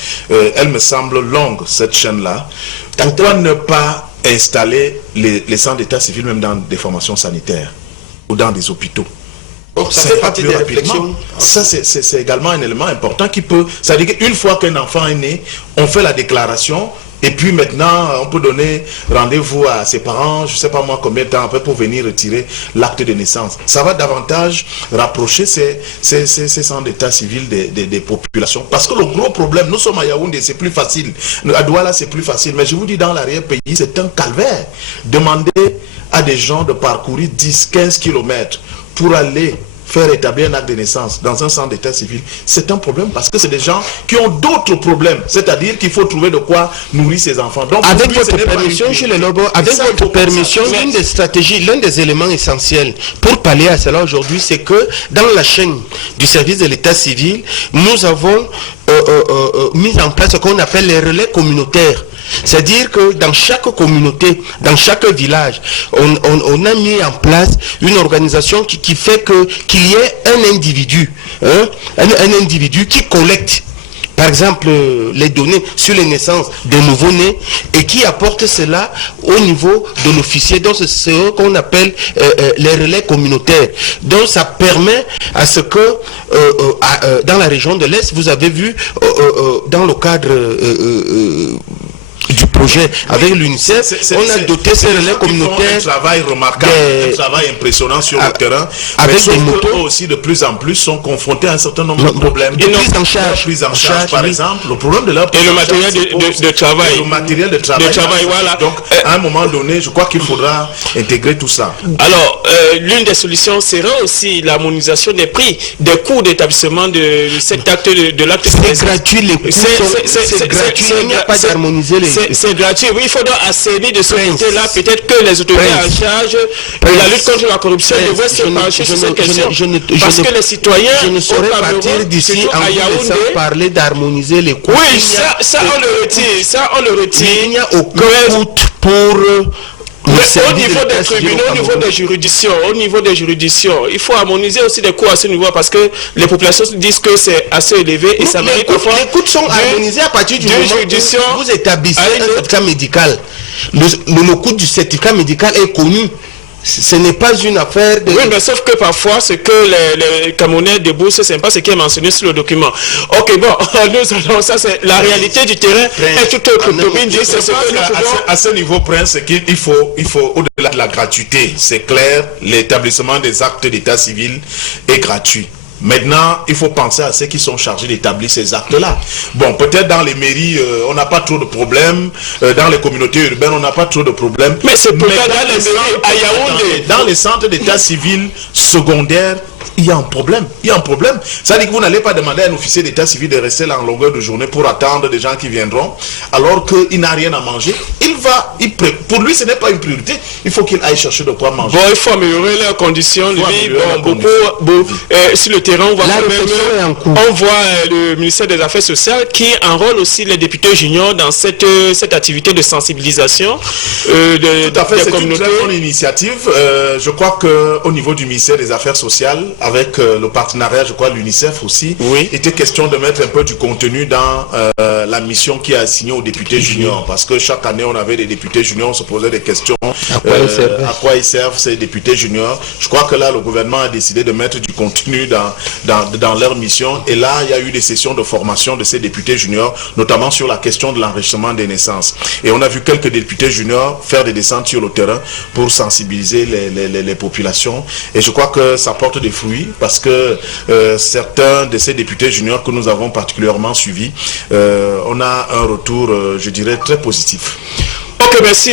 Elle me semble longue, cette chaîne-là. Pourquoi ne pas installer les centres d'état civil même dans des formations sanitaires ou dans des hôpitaux? Ça fait partie des réflexions. Ça, c'est également un élément important qui peut... C'est-à-dire qu'une fois qu'un enfant est né, on fait la déclaration et puis maintenant, on peut donner rendez-vous à ses parents, je ne sais pas moi combien de temps après, pour venir retirer l'acte de naissance. Ça va davantage rapprocher ces centres d'état civil des populations. Parce que le gros problème, nous sommes à Yaoundé, c'est plus facile. À Douala, c'est plus facile. Mais je vous dis, dans l'arrière-pays, c'est un calvaire. Demandez à des gens de parcourir 10-15 km pour aller faire établir un acte de naissance dans un centre d'état civil, c'est un problème parce que c'est des gens qui ont d'autres problèmes. C'est-à-dire qu'il faut trouver de quoi nourrir ses enfants. Donc, avec votre permission, Jules Lobo, avec votre permission, l'une des stratégies, l'un des éléments essentiels pour pallier à cela aujourd'hui, c'est que dans la chaîne du service de l'état civil, nous avons mis en place ce qu'on appelle les relais communautaires. C'est-à-dire que dans chaque communauté, dans chaque village, on a mis en place une organisation qui fait qu'il y ait un individu, un individu qui collecte, par exemple, les données sur les naissances des nouveaux-nés et qui apporte cela au niveau de l'officier. Donc, c'est ce qu'on appelle les relais communautaires. Donc, ça permet à ce que, dans la région de l'Est, vous avez vu, dans le cadre du projet avec l'UNICEF, on a doté ces relais communautaires. Un travail remarquable, un travail impressionnant sur le terrain. Avec des motos aussi, de plus en plus, sont confrontés à un certain nombre de problèmes. De prise en charge. Par exemple, le problème de leur et le matériel de travail. Le matériel de travail. Voilà. Donc, à un moment donné, je crois qu'il faudra intégrer tout ça. Alors, l'une des solutions serait aussi l'harmonisation des prix, des coûts d'établissement de cet acte de l'acte. C'est gratuit, les coûts c'est gratuit, il n'y a pas d'harmoniser les... C'est gratuit. Oui, il faudra assainir de ce côté-là. Peut-être que les autorités en charge de la lutte contre la corruption devraient se pencher sur cette question. Parce que les citoyens, je ne saurais partir d'ici en sans parler d'harmoniser les coûts. Oui, ça on le retire. Ça on le retire. Il n'y a aucun coût pour au niveau des tribunaux, au niveau des juridictions, il faut harmoniser aussi des coûts à ce niveau parce que les populations disent que c'est assez élevé et ça mérite parfois. Les coûts sont harmonisés à partir du moment où vous établissez un certificat médical. Le coût du certificat médical est connu. Ce n'est pas une affaire de... Oui, mais sauf que parfois, ce que les Camerounais déboursent, ce n'est pas ce qui est mentionné sur le document. Ok, bon, nous allons, ça c'est la réalité du terrain. Et tout autre c'est ce que nous pouvons... À ce niveau, Prince, il faut au-delà de la gratuité, c'est clair, l'établissement des actes d'état civil est gratuit. Maintenant, il faut penser à ceux qui sont chargés d'établir ces actes-là. Bon, peut-être dans les mairies, on n'a pas trop de problèmes. Dans les communautés urbaines, on n'a pas trop de problèmes. Mais c'est peut-être dans les mairies à Yaoundé. Dans les centres d'état civil secondaires, il y a un problème. Il y a un problème. Ça veut dire que vous n'allez pas demander à un officier d'état civil de rester là en longueur de journée pour attendre des gens qui viendront, alors qu'il n'a rien à manger. Pour lui, ce n'est pas une priorité. Il faut qu'il aille chercher de quoi manger. Bon, il faut améliorer leurs conditions de vie. Sur le terrain, on voit le ministère des Affaires sociales qui enrôle aussi les députés juniors dans cette activité de sensibilisation Tout à fait, c'est une très bonne initiative. Je crois qu'au niveau du ministère des Affaires sociales, avec le partenariat, je crois, l'UNICEF aussi, il était question de mettre un peu du contenu dans la mission qui est assignée aux députés juniors. Parce que chaque année, on avait des députés juniors, on se posait des questions. À quoi ils servent ces députés juniors? Je crois que là, le gouvernement a décidé de mettre du contenu dans leur mission. Et là, il y a eu des sessions de formation de ces députés juniors, notamment sur la question de l'enregistrement des naissances. Et on a vu quelques députés juniors faire des descentes sur le terrain pour sensibiliser les populations. Et je crois que ça porte des fruits parce que certains de ces députés juniors que nous avons particulièrement suivis, on a un retour, je dirais, très positif. Ok, merci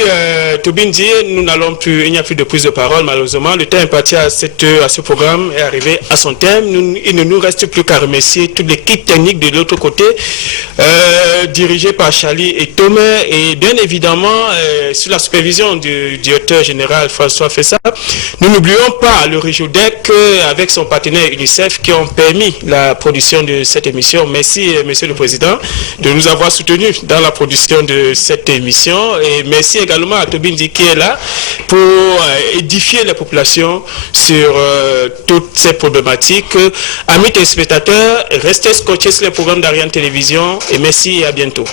Tobindi. Nous n'allons plus, il n'y a plus de prise de parole malheureusement. Le temps imparti à ce programme est arrivé à son terme. Il ne nous reste plus qu'à remercier toute l'équipe technique de l'autre côté, dirigée par Charlie et Thomas, et bien évidemment sous la supervision du directeur général François Fessa. Nous n'oublions pas le Régiodec avec son partenaire UNICEF qui ont permis la production de cette émission. Merci Monsieur le Président de nous avoir soutenus dans la production de cette émission. Et merci également à Tobindi qui est là pour édifier la population sur toutes ces problématiques. Amis téléspectateurs, restez scotchés sur les programmes d'Ariane Télévision et merci et à bientôt.